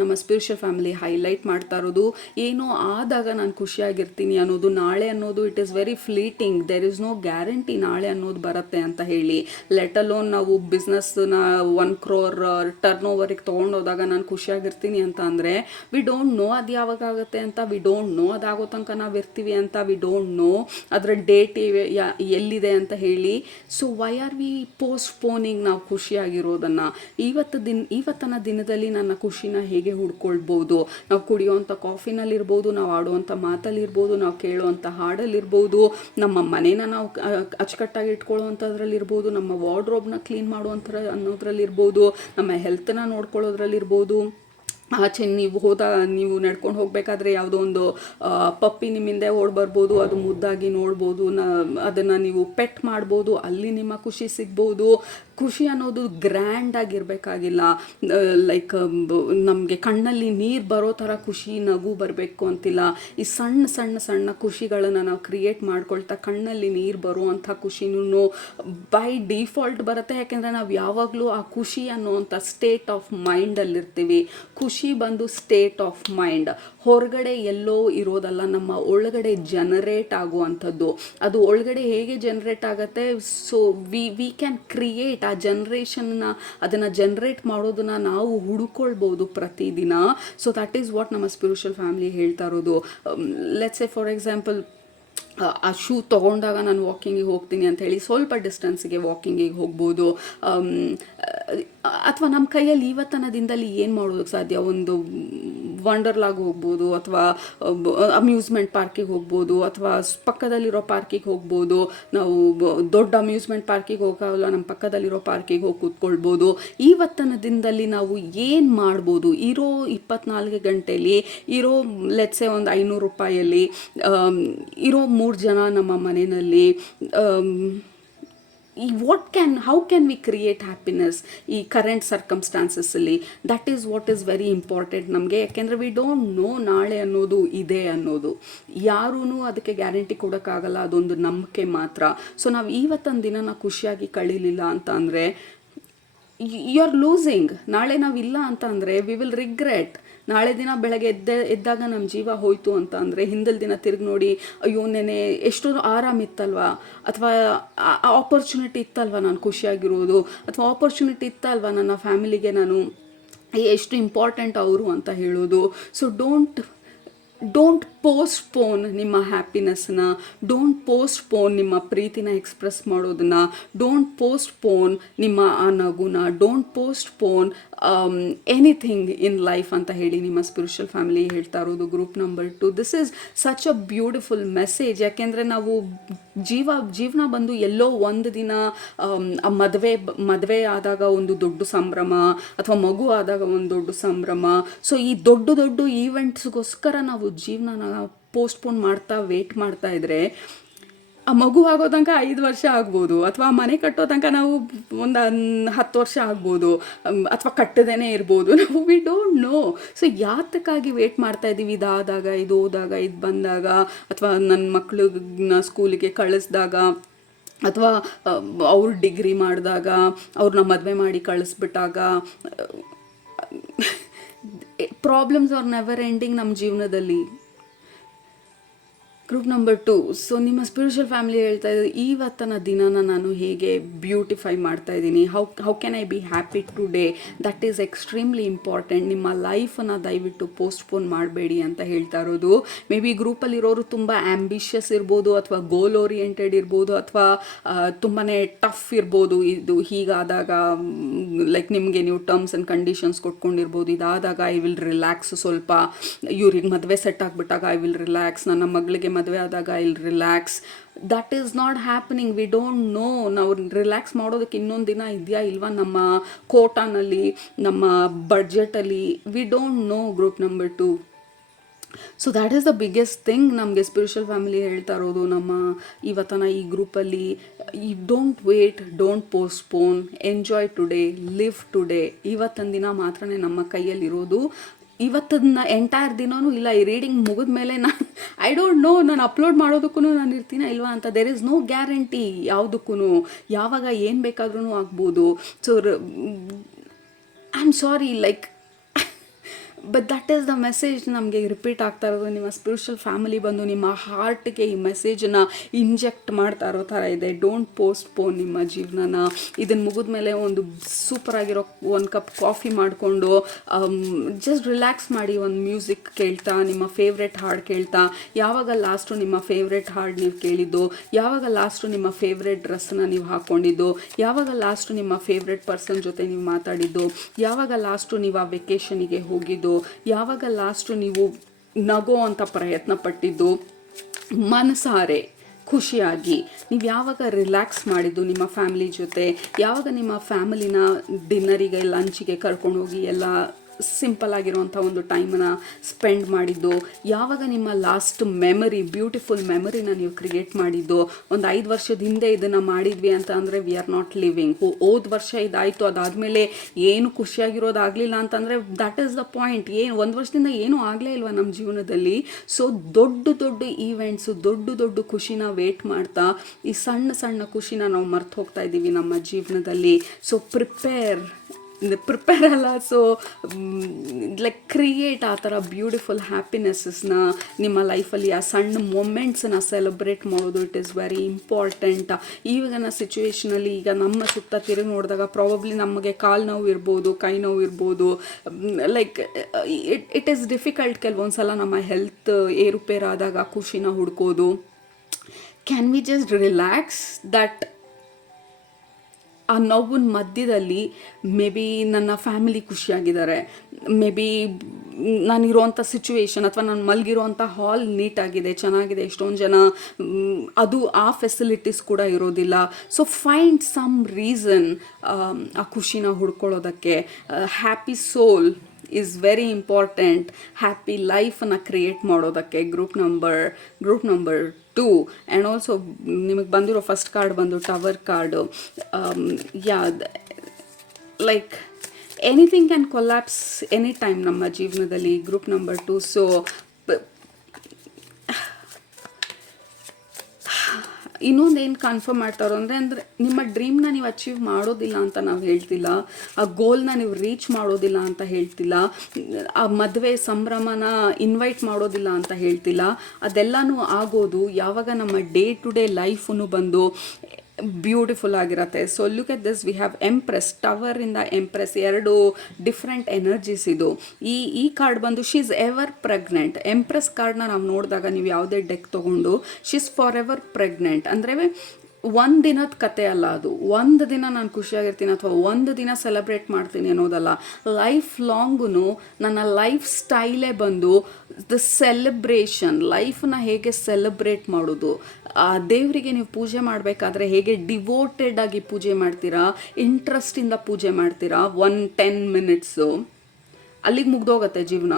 ನಮ್ಮ ಸ್ಪಿರಿಚುವಲ್ ಫ್ಯಾಮಿಲಿ ಹೈಲೈಟ್ ಮಾಡ್ತಾ ಇರೋದು. ಏನೋ ಆದಾಗ ನಾನು ಖುಷಿಯಾಗಿರ್ತೀನಿ ಅನ್ನೋದು, ನಾಳೆ ಅನ್ನೋದು it is very fleeting, there is no guarantee ನಾಳೆ ಅನ್ನೋದು ಬರುತ್ತೆ ಅಂತ ಹೇಳಿ. ಲೆಟ್ ಅಲೋನ್ ನಾವು ಬಿಸ್ನೆಸ್ನ 1 crore ಟರ್ನ್ ಓವರಿಗೆ ತೊಗೊಂಡೋದಾಗ ನಾನು ಖುಷಿಯಾಗಿರ್ತೀನಿ ಅಂತ ಅಂದರೆ ವಿ ಡೋಂಟ್ ನೋ ಅದು ಯಾವಾಗ ಆಗುತ್ತೆ ಅಂತ, ವಿ ಡೋಂಟ್ ನೋ ಅದಾಗೋ ತನಕ ನಾವು ಇರ್ತೀವಿ ಅಂತ, ವಿ ಡೋಂಟ್ ನೋ ಅದರ ಡೇಟ್ ಎಲ್ಲಿದೆ ಅಂತ ಹೇಳಿ. So why are we postponing ನಾವು ಖುಷಿಯಾಗಿರೋದನ್ನು? ಇವತ್ತಿನ ದಿನದಲ್ಲಿ ನನ್ನ ಖುಷಿನ ಹೇಗೆ ಹುಡ್ಕೊಳ್ಬೋದು? ನಾವು ಕುಡಿಯೋವಂಥ ಕಾಫಿನಲ್ಲಿರ್ಬೋದು, ನಾವು ಆಡುವಂಥ ಮಾತಲ್ಲಿರ್ಬೋದು, ನಾವು ಕೇಳುವಂಥ ಹಾಡಲ್ಲಿರ್ಬೋದು, ನಮ್ಮ ಮನೇನ ನಾವು ಅಚ್ಚುಕಟ್ಟಾಗಿ ಇಟ್ಕೊಳ್ಳುವಂಥದ್ರಲ್ಲಿರ್ಬೋದು, ನಮ್ಮ ವಾರ್ಡ್ರೋಬ್ನ ಕ್ಲೀನ್ ಅನ್ನೋದ್ರಲ್ಲಿರ್ಬೋದು, ನಮ್ಮ ಹೆಲ್ತ್ನ ನೋಡ್ಕೊಳ್ಳೋದ್ರಲ್ಲಿರ್ಬೋದು. ಆಚೆ ನೀವು ನಡ್ಕೊಂಡು ಹೋಗಬೇಕಾದ್ರೆ ಯಾವುದೋ ಒಂದು ಪಪ್ಪಿ ನಿಮ್ಮಿಂದೆ ಓಡಿ ಬರ್ಬೋದು, ಅದು ಮುದ್ದಾಗಿ ನೋಡ್ಬೋದು, ಅದನ್ನು ನೀವು ಪೆಟ್ ಮಾಡ್ಬೋದು, ಅಲ್ಲಿ ನಿಮ್ಮ ಖುಷಿ ಸಿಗ್ಬೋದು. ಖುಷಿ ಅನ್ನೋದು ಗ್ರ್ಯಾಂಡ್ ಆಗಿರಬೇಕಾಗಿಲ್ಲ, ಲೈಕ್ ನಮಗೆ ಕಣ್ಣಲ್ಲಿ ನೀರು ಬರೋ ಥರ ಖುಷಿ, ನಗು ಬರಬೇಕು ಅಂತಿಲ್ಲ. ಈ ಸಣ್ಣ ಸಣ್ಣ ಸಣ್ಣ ಖುಷಿಗಳನ್ನು ನಾವು ಕ್ರಿಯೇಟ್ ಮಾಡ್ಕೊಳ್ತಾ ಕಣ್ಣಲ್ಲಿ ನೀರು ಬರುವಂಥ ಖುಷಿನೂ ಬೈ ಡಿಫಾಲ್ಟ್ ಬರುತ್ತೆ. ಯಾಕೆಂದರೆ ನಾವು ಯಾವಾಗಲೂ ಆ ಖುಷಿ ಅನ್ನುವಂಥ ಸ್ಟೇಟ್ ಆಫ್ ಮೈಂಡಲ್ಲಿರ್ತೀವಿ. ಖುಷಿ ಬಂದು ಸ್ಟೇಟ್ ಆಫ್ ಮೈಂಡ್, ಹೊರಗಡೆ ಎಲ್ಲೋ ಇರೋದಲ್ಲ, ನಮ್ಮ ಒಳಗಡೆ ಜನರೇಟ್ ಆಗುವಂಥದ್ದು. ಅದು ಒಳಗಡೆ ಹೇಗೆ ಜನರೇಟ್ ಆಗುತ್ತೆ? ಸೊ ವಿ ಕ್ಯಾನ್ ಕ್ರಿಯೇಟ್ ಆ ಜನ್ರೇಷನ್ನ, ಅದನ್ನು ಜನ್ರೇಟ್ ಮಾಡೋದನ್ನ ನಾವು ಹುಡುಕೊಳ್ಬೋದು ಪ್ರತಿದಿನ. ಸೊ ದಟ್ ಈಸ್ ವಾಟ್ ನಮ್ಮ ಸ್ಪಿರಿಚುವಲ್ ಫ್ಯಾಮಿಲಿ ಹೇಳ್ತಾ ಇರೋದು. ಲೆಟ್ಸ್ ಸೇ ಫಾರ್ ಎಕ್ಸಾಂಪಲ್, ಆ ಶೂ ತೊಗೊಂಡಾಗ ನಾನು ವಾಕಿಂಗಿಗೆ ಹೋಗ್ತೀನಿ ಅಂತ ಹೇಳಿ ಸ್ವಲ್ಪ ಡಿಸ್ಟೆನ್ಸಿಗೆ ವಾಕಿಂಗಿಗೆ ಹೋಗ್ಬೋದು. ಅಥವಾ ನಮ್ಮ ಕೈಯಲ್ಲಿ ಇವತ್ತಿನ ದಿನದಲ್ಲಿ ಏನು ಮಾಡೋದಕ್ಕೆ ಸಾಧ್ಯ? ಒಂದು ವಂಡರ್ಲಾಗ್ ಹೋಗ್ಬೋದು, ಅಥವಾ ಅಮ್ಯೂಸ್ಮೆಂಟ್ ಪಾರ್ಕಿಗೆ ಹೋಗ್ಬೋದು, ಅಥವಾ ಪಕ್ಕದಲ್ಲಿರೋ ಪಾರ್ಕಿಗೆ ಹೋಗ್ಬೋದು. ನಾವು ದೊಡ್ಡ ಅಮ್ಯೂಸ್ಮೆಂಟ್ ಪಾರ್ಕಿಗೆ ಹೋಗೋಲ್ಲ, ನಮ್ಮ ಪಕ್ಕದಲ್ಲಿರೋ ಪಾರ್ಕಿಗೆ ಹೋಗಿ ಕೂತ್ಕೊಳ್ಬೋದು. ಇವತ್ತಿನ ದಿನದಲ್ಲಿ ನಾವು ಏನು ಮಾಡ್ಬೋದು? ಇರೋ 24 ಗಂಟೆಯಲ್ಲಿ ಇರೋ ಲೆಟ್ಸೆ ಒಂದು 500 ರೂಪಾಯಲ್ಲಿ ಇರೋ 3 ಜನ ನಮ್ಮ ಮನೆಯಲ್ಲಿ how can we create happiness ಈ ಕರೆಂಟ್ ಸರ್ಕಮ್ಸ್ಟಾನ್ಸಸ್ಸಲ್ಲಿ? That is what is very important ನಮಗೆ. ಯಾಕೆಂದರೆ ವಿ ಡೋಂಟ್ ನೋ ನಾಳೆ ಅನ್ನೋದು ಇದೆ ಅನ್ನೋದು, ಯಾರೂ ಅದಕ್ಕೆ ಗ್ಯಾರಂಟಿ ಕೊಡೋಕ್ಕಾಗಲ್ಲ, ಅದೊಂದು ನಂಬಿಕೆ ಮಾತ್ರ. ಸೊ ನಾವು ಇವತ್ತೊಂದು ದಿನ ಖುಷಿಯಾಗಿ ಕಳೀಲಿಲ್ಲ ಅಂತ ಅಂದರೆ ಯು ಆರ್ ಲೂಸಿಂಗ್. ನಾಳೆ ನಾವಿಲ್ಲ ಅಂತ ಅಂದರೆ ವಿ ವಿಲ್ ರಿಗ್ರೆಟ್. ನಾಳೆ ದಿನ ಬೆಳಗ್ಗೆ ಎದ್ದಾಗ ನಮ್ಮ ಜೀವ ಹೋಯಿತು ಅಂತ ಅಂದರೆ ಹಿಂದಿನ ದಿನ ತಿರುಗಿ ನೋಡಿ, ಅಯ್ಯೋ ನೆನೆ ಎಷ್ಟು ಆರಾಮಿತ್ತಲ್ವ, ಅಥವಾ ಆಪರ್ಚುನಿಟಿ ಇತ್ತಲ್ವ ನಾನು ಖುಷಿಯಾಗಿರೋದು, ಅಥವಾ ಆಪರ್ಚುನಿಟಿ ಇತ್ತಲ್ವ ನನ್ನ ಫ್ಯಾಮಿಲಿಗೆ ನಾನು ಎಷ್ಟು ಇಂಪಾರ್ಟೆಂಟ್ ಅವರು ಅಂತ ಹೇಳೋದು. ಸೊ ಡೋಂಟ್ ಪೋಸ್ಟ್ಪೋನ್ ನಿಮ್ಮ ಹ್ಯಾಪಿನೆಸ್ನ, ಡೋಂಟ್ ಪೋಸ್ಟ್ಪೋನ್ ನಿಮ್ಮ ಪ್ರೀತಿನ ಎಕ್ಸ್ಪ್ರೆಸ್ ಮಾಡೋದನ್ನು, ಡೋಂಟ್ ಪೋಸ್ಟ್ಪೋನ್ ನಿಮ್ಮ ಆ ನಗುನ, don't postpone anything in life ಅಂತ ಹೇಳಿ ನಿಮ್ಮ ಸ್ಪಿರಿಚುವಲ್ ಫ್ಯಾಮಿಲಿ ಹೇಳ್ತಾ ಇರೋದು. Group number 2, this is such a beautiful message. ಯಾಕೆಂದರೆ ನಾವು ಜೀವನ ಬಂದು ಎಲ್ಲೋ ಒಂದು ದಿನ ಮದುವೆ ಆದಾಗ ಒಂದು ದೊಡ್ಡ ಸಂಭ್ರಮ, ಅಥವಾ ಮಗು ಆದಾಗ ಒಂದು ದೊಡ್ಡ ಸಂಭ್ರಮ. ಸೊ ಈ ದೊಡ್ಡ ಈವೆಂಟ್ಸ್ಗೋಸ್ಕರ ನಾವು ಜೀವನನ ಪೋಸ್ಟ್ಪೋನ್ ಮಾಡ್ತಾ ವೇಟ್ ಮಾಡ್ತಾ ಇದ್ರೆ ಆ ಮಗು ಆಗೋ ತನಕ 5 ವರ್ಷ ಆಗ್ಬೋದು, ಅಥವಾ ಮನೆ ಕಟ್ಟೋ ತನಕ ನಾವು ಒಂದು 10 ವರ್ಷ ಆಗ್ಬೋದು, ಅಥವಾ ಕಟ್ಟದೇನೆ ಇರ್ಬೋದು. ನಾವು ವಿ ಡೋಂಟ್ ನೋ. ಸೊ ಯಾತಕ್ಕಾಗಿ ವೇಟ್ ಮಾಡ್ತಾ ಇದ್ದೀವಿ? ಇದಾದಾಗ, ಇದು ಹೋದಾಗ, ಇದು ಬಂದಾಗ, ಅಥವಾ ನನ್ನ ಮಕ್ಕಳನ್ನ ಸ್ಕೂಲಿಗೆ ಕಳಿಸ್ದಾಗ, ಅಥವಾ ಅವ್ರು ಡಿಗ್ರಿ ಮಾಡಿದಾಗ, ಅವ್ರನ್ನ ಮದುವೆ ಮಾಡಿ ಕಳಿಸ್ಬಿಟ್ಟಾಗ. ಪ್ರಾಬ್ಲಮ್ಸ್ ಆರ್ ನೆವರ್ ಎಂಡಿಂಗ್ ನಮ್ಮ ಜೀವನದಲ್ಲಿ. ಗ್ರೂಪ್ ನಂಬರ್ 2, ಸೊ ನಿಮ್ಮ ಸ್ಪಿರಿಚುವಲ್ ಫ್ಯಾಮಿಲಿ ಹೇಳ್ತಾ ಇದ್ದಾರೆ, ಇವತ್ತಿನ ದಿನನ ನಾನು ಹೇಗೆ ಬ್ಯೂಟಿಫೈ ಮಾಡ್ತಾ ಇದ್ದೀನಿ, how can I be happy today? That is extremely important. ನಿಮ್ಮ ಲೈಫನ್ನು ದಯವಿಟ್ಟು ಪೋಸ್ಟ್ಪೋನ್ ಮಾಡಬೇಡಿ ಅಂತ ಹೇಳ್ತಾ ಇರೋದು. ಮೇ ಬಿ ಗ್ರೂಪಲ್ಲಿರೋರು ತುಂಬ ಆ್ಯಂಬಿಷಿಯಸ್ ಇರ್ಬೋದು, ಅಥವಾ ಗೋಲ್ ಓರಿಯೆಂಟೆಡ್ ಇರ್ಬೋದು, ಅಥವಾ ತುಂಬಾ ಟಫ್ ಇರ್ಬೋದು. ಇದು ಹೀಗಾದಾಗ ಲೈಕ್ ನಿಮಗೆ ನೀವು ಟರ್ಮ್ಸ್ ಆ್ಯಂಡ್ ಕಂಡೀಷನ್ಸ್ ಕೊಟ್ಕೊಂಡಿರ್ಬೋದು. ಇದಾದಾಗ ಐ ವಿಲ್ ರಿಲ್ಯಾಕ್ಸ್, ಸ್ವಲ್ಪ ಇವ್ರಿಗೆ ಮದುವೆ ಸೆಟ್ ಆಗಿಬಿಟ್ಟಾಗ ಐ ವಿಲ್ ರಿಲ್ಯಾಕ್ಸ್, ನನ್ನ ಮಗಳಿಗೆ ಮದುವೆ ಆದಾಗ I will relax. That is not happening. We don't know ನಾವು ರಿಲ್ಯಾಕ್ಸ್ ಮಾಡೋದಕ್ಕೆ ಇನ್ನೊಂದು ದಿನ ಇದೆಯಾ ಇಲ್ವಾ ನಮ್ಮ ಕೋಟಾನಲ್ಲಿ, ನಮ್ಮ ಬಡ್ಜೆಟಲ್ಲಿ. We don't know. Group number 2, so that is the biggest thing ನಮಗೆ ಸ್ಪಿರಿಚುವಲ್ ಫ್ಯಾಮಿಲಿ ಹೇಳ್ತಾ ಇರೋದು ನಮ್ಮ ಇವತ್ತಿನ ಈ ಗ್ರೂಪಲ್ಲಿ. Don't wait, don't postpone, enjoy today, live today. ಇವತ್ತೊಂದು ದಿನ ಮಾತ್ರನೇ ನಮ್ಮ ಕೈಯಲ್ಲಿರೋದು. ಇವತ್ತನ್ನ ಎಂಟೈರ್ ದಿನವೂ ಇಲ್ಲ. ಈ ರೀಡಿಂಗ್ ಮುಗಿದ ಮೇಲೆ ಐ ಡೋಂಟ್ ನೋ, ನಾನು ಅಪ್ಲೋಡ್ ಮಾಡೋದಕ್ಕೂ ನಾನು ಇರ್ತೀನ ಇಲ್ವಾ ಅಂತ. ದೇರ್ ಇಸ್ ನೋ ಗ್ಯಾರಂಟಿ ಯಾವುದಕ್ಕೂ, ಯಾವಾಗ ಏನು ಬೇಕಾದ್ರೂ ಆಗ್ಬೋದು. So I am sorry, like but that is the message ನಮಗೆ ರಿಪೀಟ್ ಆಗ್ತಾ ಇರೋದು. ನಿಮ್ಮ ಸ್ಪಿರಿಚುವಲ್ ಫ್ಯಾಮಿಲಿ ಬಂದು ನಿಮ್ಮ ಹಾರ್ಟ್ಗೆ ಈ ಮೆಸೇಜನ್ನು ಇಂಜೆಕ್ಟ್ ಮಾಡ್ತಾ ಇರೋ ಥರ ಇದೆ. ಡೋಂಟ್ ಪೋಸ್ಟ್ಪೋನ್ ನಿಮ್ಮ ಜೀವನನ. ಇದನ್ನು ಮುಗಿದ್ಮೇಲೆ ಒಂದು ಸೂಪರಾಗಿರೋ ಒಂದು ಕಪ್ ಕಾಫಿ ಮಾಡಿಕೊಂಡು ಜಸ್ಟ್ ರಿಲ್ಯಾಕ್ಸ್ ಮಾಡಿ, ಒಂದು ಮ್ಯೂಸಿಕ್ ಕೇಳ್ತಾ, ನಿಮ್ಮ ಫೇವ್ರೆಟ್ ಹಾಡು ಕೇಳ್ತಾ, ಯಾವಾಗ ಲಾಸ್ಟು ನಿಮ್ಮ ಫೇವ್ರೆಟ್ ಹಾಡು ನೀವು ಕೇಳಿದ್ದು, ಯಾವಾಗ ಲಾಸ್ಟು ನಿಮ್ಮ ಫೇವ್ರೆಟ್ ಡ್ರೆಸ್ಸನ್ನ ನೀವು ಹಾಕ್ಕೊಂಡಿದ್ದು, ಯಾವಾಗ ಲಾಸ್ಟು ನಿಮ್ಮ ಫೇವ್ರೆಟ್ ಪರ್ಸನ್ ಜೊತೆ ನೀವು ಮಾತಾಡಿದ್ದು, ಯಾವಾಗ ಲಾಸ್ಟು ನೀವು ಆ ವೆಕೇಷನಿಗೆ ಹೋಗಿದ್ದು, ಯಾವಾಗ ಲಾಸ್ಟು ನೀವು ನಗೋ ಅಂತ ಪ್ರಯತ್ನ ಪಟ್ಟಿದ್ದು, ಮನಸಾರೆ ಖುಷಿಯಾಗಿ ನೀವು ಯಾವಾಗ ರಿಲ್ಯಾಕ್ಸ್ ಮಾಡಿದ್ದು ನಿಮ್ಮ ಫ್ಯಾಮಿಲಿ ಜೊತೆ, ಯಾವಾಗ ನಿಮ್ಮ ಫ್ಯಾಮಿಲಿನ ಡಿನ್ನರಿಗೆ ಲಂಚಿಗೆ ಕರ್ಕೊಂಡು ಹೋಗಿ ಎಲ್ಲ ಸಿಂಪಲ್ ಆಗಿರುವಂಥ ಒಂದು ಟೈಮನ್ನು ಸ್ಪೆಂಡ್ ಮಾಡಿದ್ದು, ಯಾವಾಗ ನಿಮ್ಮ ಲಾಸ್ಟ್ ಮೆಮರಿ, ಬ್ಯೂಟಿಫುಲ್ ಮೆಮರಿನ ನೀವು ಕ್ರಿಯೇಟ್ ಮಾಡಿದ್ದು. ಒಂದು 5 ವರ್ಷದ ಹಿಂದೆ ಇದನ್ನು ಮಾಡಿದ್ವಿ ಅಂತ ಅಂದರೆ ವಿ ಆರ್ ನಾಟ್ ಲಿವಿಂಗ್. ಹೋದ ವರ್ಷ ಇದಾಯಿತು, ಅದಾದಮೇಲೆ ಏನು ಖುಷಿಯಾಗಿರೋದಾಗಲಿಲ್ಲ ಅಂತಂದರೆ ದಟ್ ಈಸ್ ದ ಪಾಯಿಂಟ್. ಒಂದು ವರ್ಷದಿಂದ ಏನೂ ಆಗಲೇ ಇಲ್ವಾ ನಮ್ಮ ಜೀವನದಲ್ಲಿ. ಸೊ ದೊಡ್ಡ ದೊಡ್ಡ ಈವೆಂಟ್ಸು, ದೊಡ್ಡ ದೊಡ್ಡ ಖುಷಿನ ವೇಟ್ ಮಾಡ್ತಾ ಈ ಸಣ್ಣ ಸಣ್ಣ ಖುಷಿನ ನಾವು ಮರ್ತು ಹೋಗ್ತಾ ಇದ್ದೀವಿ ನಮ್ಮ ಜೀವನದಲ್ಲಿ. ಸೊ ಪ್ರಿಪೇರ್ ಅಲ್ಲ, ಸೊ ಲೈಕ್ ಕ್ರಿಯೇಟ್ ಆ ಥರ ಬ್ಯೂಟಿಫುಲ್ ಹ್ಯಾಪಿನೆಸ್ಸಸ್ನ ನಿಮ್ಮ ಲೈಫಲ್ಲಿ, ಆ ಸಣ್ಣ ಮೊಮೆಂಟ್ಸನ್ನ ಸೆಲೆಬ್ರೇಟ್ ಮಾಡೋದು ಇಟ್ ಈಸ್ ವೆರಿ ಇಂಪಾರ್ಟೆಂಟ್. ಈಗಿನ ಸಿಚುವೇಷನಲ್ಲಿ ಈಗ ನಮ್ಮ ಸುತ್ತ ತಿರುಗಿ ನೋಡಿದಾಗ ಪ್ರಾಬಬ್ಲಿ ನಮಗೆ ಕಾಲು ನೋವು ಇರ್ಬೋದು, ಕೈ ನೋವು ಇರ್ಬೋದು, ಲೈಕ್ ಇಟ್ ಈಸ್ ಡಿಫಿಕಲ್ಟ್ ಕೆಲವೊಂದು ಸಲ ನಮ್ಮ ಹೆಲ್ತ್ ಏರುಪೇರಾದಾಗ ಖುಷಿನ ಹುಡ್ಕೋದು. Can we just relax that ಆ ನೋವಿನ ಮಧ್ಯದಲ್ಲಿ ಮೇ ಬಿ ನನ್ನ ಫ್ಯಾಮಿಲಿ ಖುಷಿಯಾಗಿದ್ದಾರೆ, ಮೇ ಬಿ ನಾನಿರೋವಂಥ ಸಿಚುವೇಶನ್ ಅಥವಾ ನಾನು ಮಲಗಿರೋವಂಥ ಹಾಲ್ ನೀಟಾಗಿದೆ, ಚೆನ್ನಾಗಿದೆ, ಎಷ್ಟೊಂದು ಜನ ಅದು ಆ ಫೆಸಿಲಿಟೀಸ್ ಕೂಡ ಇರೋದಿಲ್ಲ. ಸೊ ಫೈಂಡ್ ಸಮ್ ರೀಸನ್ ಆ ಖುಷಿನ ಹುಡ್ಕೊಳ್ಳೋದಕ್ಕೆ. Happy soul is very important happy ಲೈಫನ್ನು ಕ್ರಿಯೇಟ್ ಮಾಡೋದಕ್ಕೆ. ಗ್ರೂಪ್ ನಂಬರ್ 2 ಆ್ಯಂಡ್ ಆಲ್ಸೋ ನಿಮಗೆ ಬಂದಿರೋ ಫಸ್ಟ್ ಕಾರ್ಡ್ ಬಂದು tower card. Like anything can collapse any time ನಮ್ಮ ಜೀವನದಲ್ಲಿ. Group number 2. ಸೊ ಇನ್ನೊಂದು ಏನು ಕನ್ಫರ್ಮ್ ಮಾಡ್ತಾರೋ ಅಂದರೆ ನಿಮ್ಮ ಡ್ರೀಮ್ನ ನೀವು ಅಚೀವ್ ಮಾಡೋದಿಲ್ಲ ಅಂತ ನಾವು ಹೇಳ್ತಿಲ್ಲ, ಆ ಗೋಲ್ನ ನೀವು ರೀಚ್ ಮಾಡೋದಿಲ್ಲ ಅಂತ ಹೇಳ್ತಿಲ್ಲ, ಆ ಮದುವೆ ಸಂಭ್ರಮನ ಇನ್ವೈಟ್ ಮಾಡೋದಿಲ್ಲ ಅಂತ ಹೇಳ್ತಿಲ್ಲ. ಅದೆಲ್ಲನೂ ಆಗೋದು ಯಾವಾಗ ನಮ್ಮ ಡೇ ಟು ಡೇ ಲೈಫನ್ನು ಬಂದು ಬ್ಯೂಟಿಫುಲ್ ಆಗಿರತ್ತೆ. So look at this, we have empress, ಟವರಿಂದ ಎಂಪ್ರೆಸ್, 2 ಡಿಫ್ರೆಂಟ್ ಎನರ್ಜೀಸ್ ಇದು. ಈ ಕಾರ್ಡ್ ಬಂದು she is ever pregnant. Empress ಕಾರ್ಡ್ನ ನಾವು ನೋಡಿದಾಗ ನೀವು ಯಾವುದೇ ಡೆಕ್ ತೊಗೊಂಡು she is forever pregnant ಅಂದರೆ ಒಂದು ದಿನದ ಕತೆ ಅಲ್ಲ ಅದು. ಒಂದು ದಿನ ನಾನು ಖುಷಿಯಾಗಿರ್ತೀನಿ ಅಥವಾ ಒಂದು ದಿನ ಸೆಲೆಬ್ರೇಟ್ ಮಾಡ್ತೀನಿ ಅನ್ನೋದಲ್ಲ. ಲೈಫ್ ಲಾಂಗೂ ನನ್ನ ಲೈಫ್ ಸ್ಟೈಲೇ ಬಂದು ದ ಸೆಲೆಬ್ರೇಷನ್. ಲೈಫನ್ನ ಹೇಗೆ ಸೆಲೆಬ್ರೇಟ್ ಮಾಡೋದು, ಆ ದೇವರಿಗೆ ನೀವು ಪೂಜೆ ಮಾಡಬೇಕಾದ್ರೆ ಹೇಗೆ ಡಿವೋಟೆಡ್ ಆಗಿ ಪೂಜೆ ಮಾಡ್ತೀರಾ, ಇಂಟ್ರೆಸ್ಟಿಂದ ಪೂಜೆ ಮಾಡ್ತೀರಾ. 10 ಮಿನಿಟ್ಸು ಅಲ್ಲಿಗೆ ಮುಗ್ದೋಗುತ್ತೆ ಜೀವನ.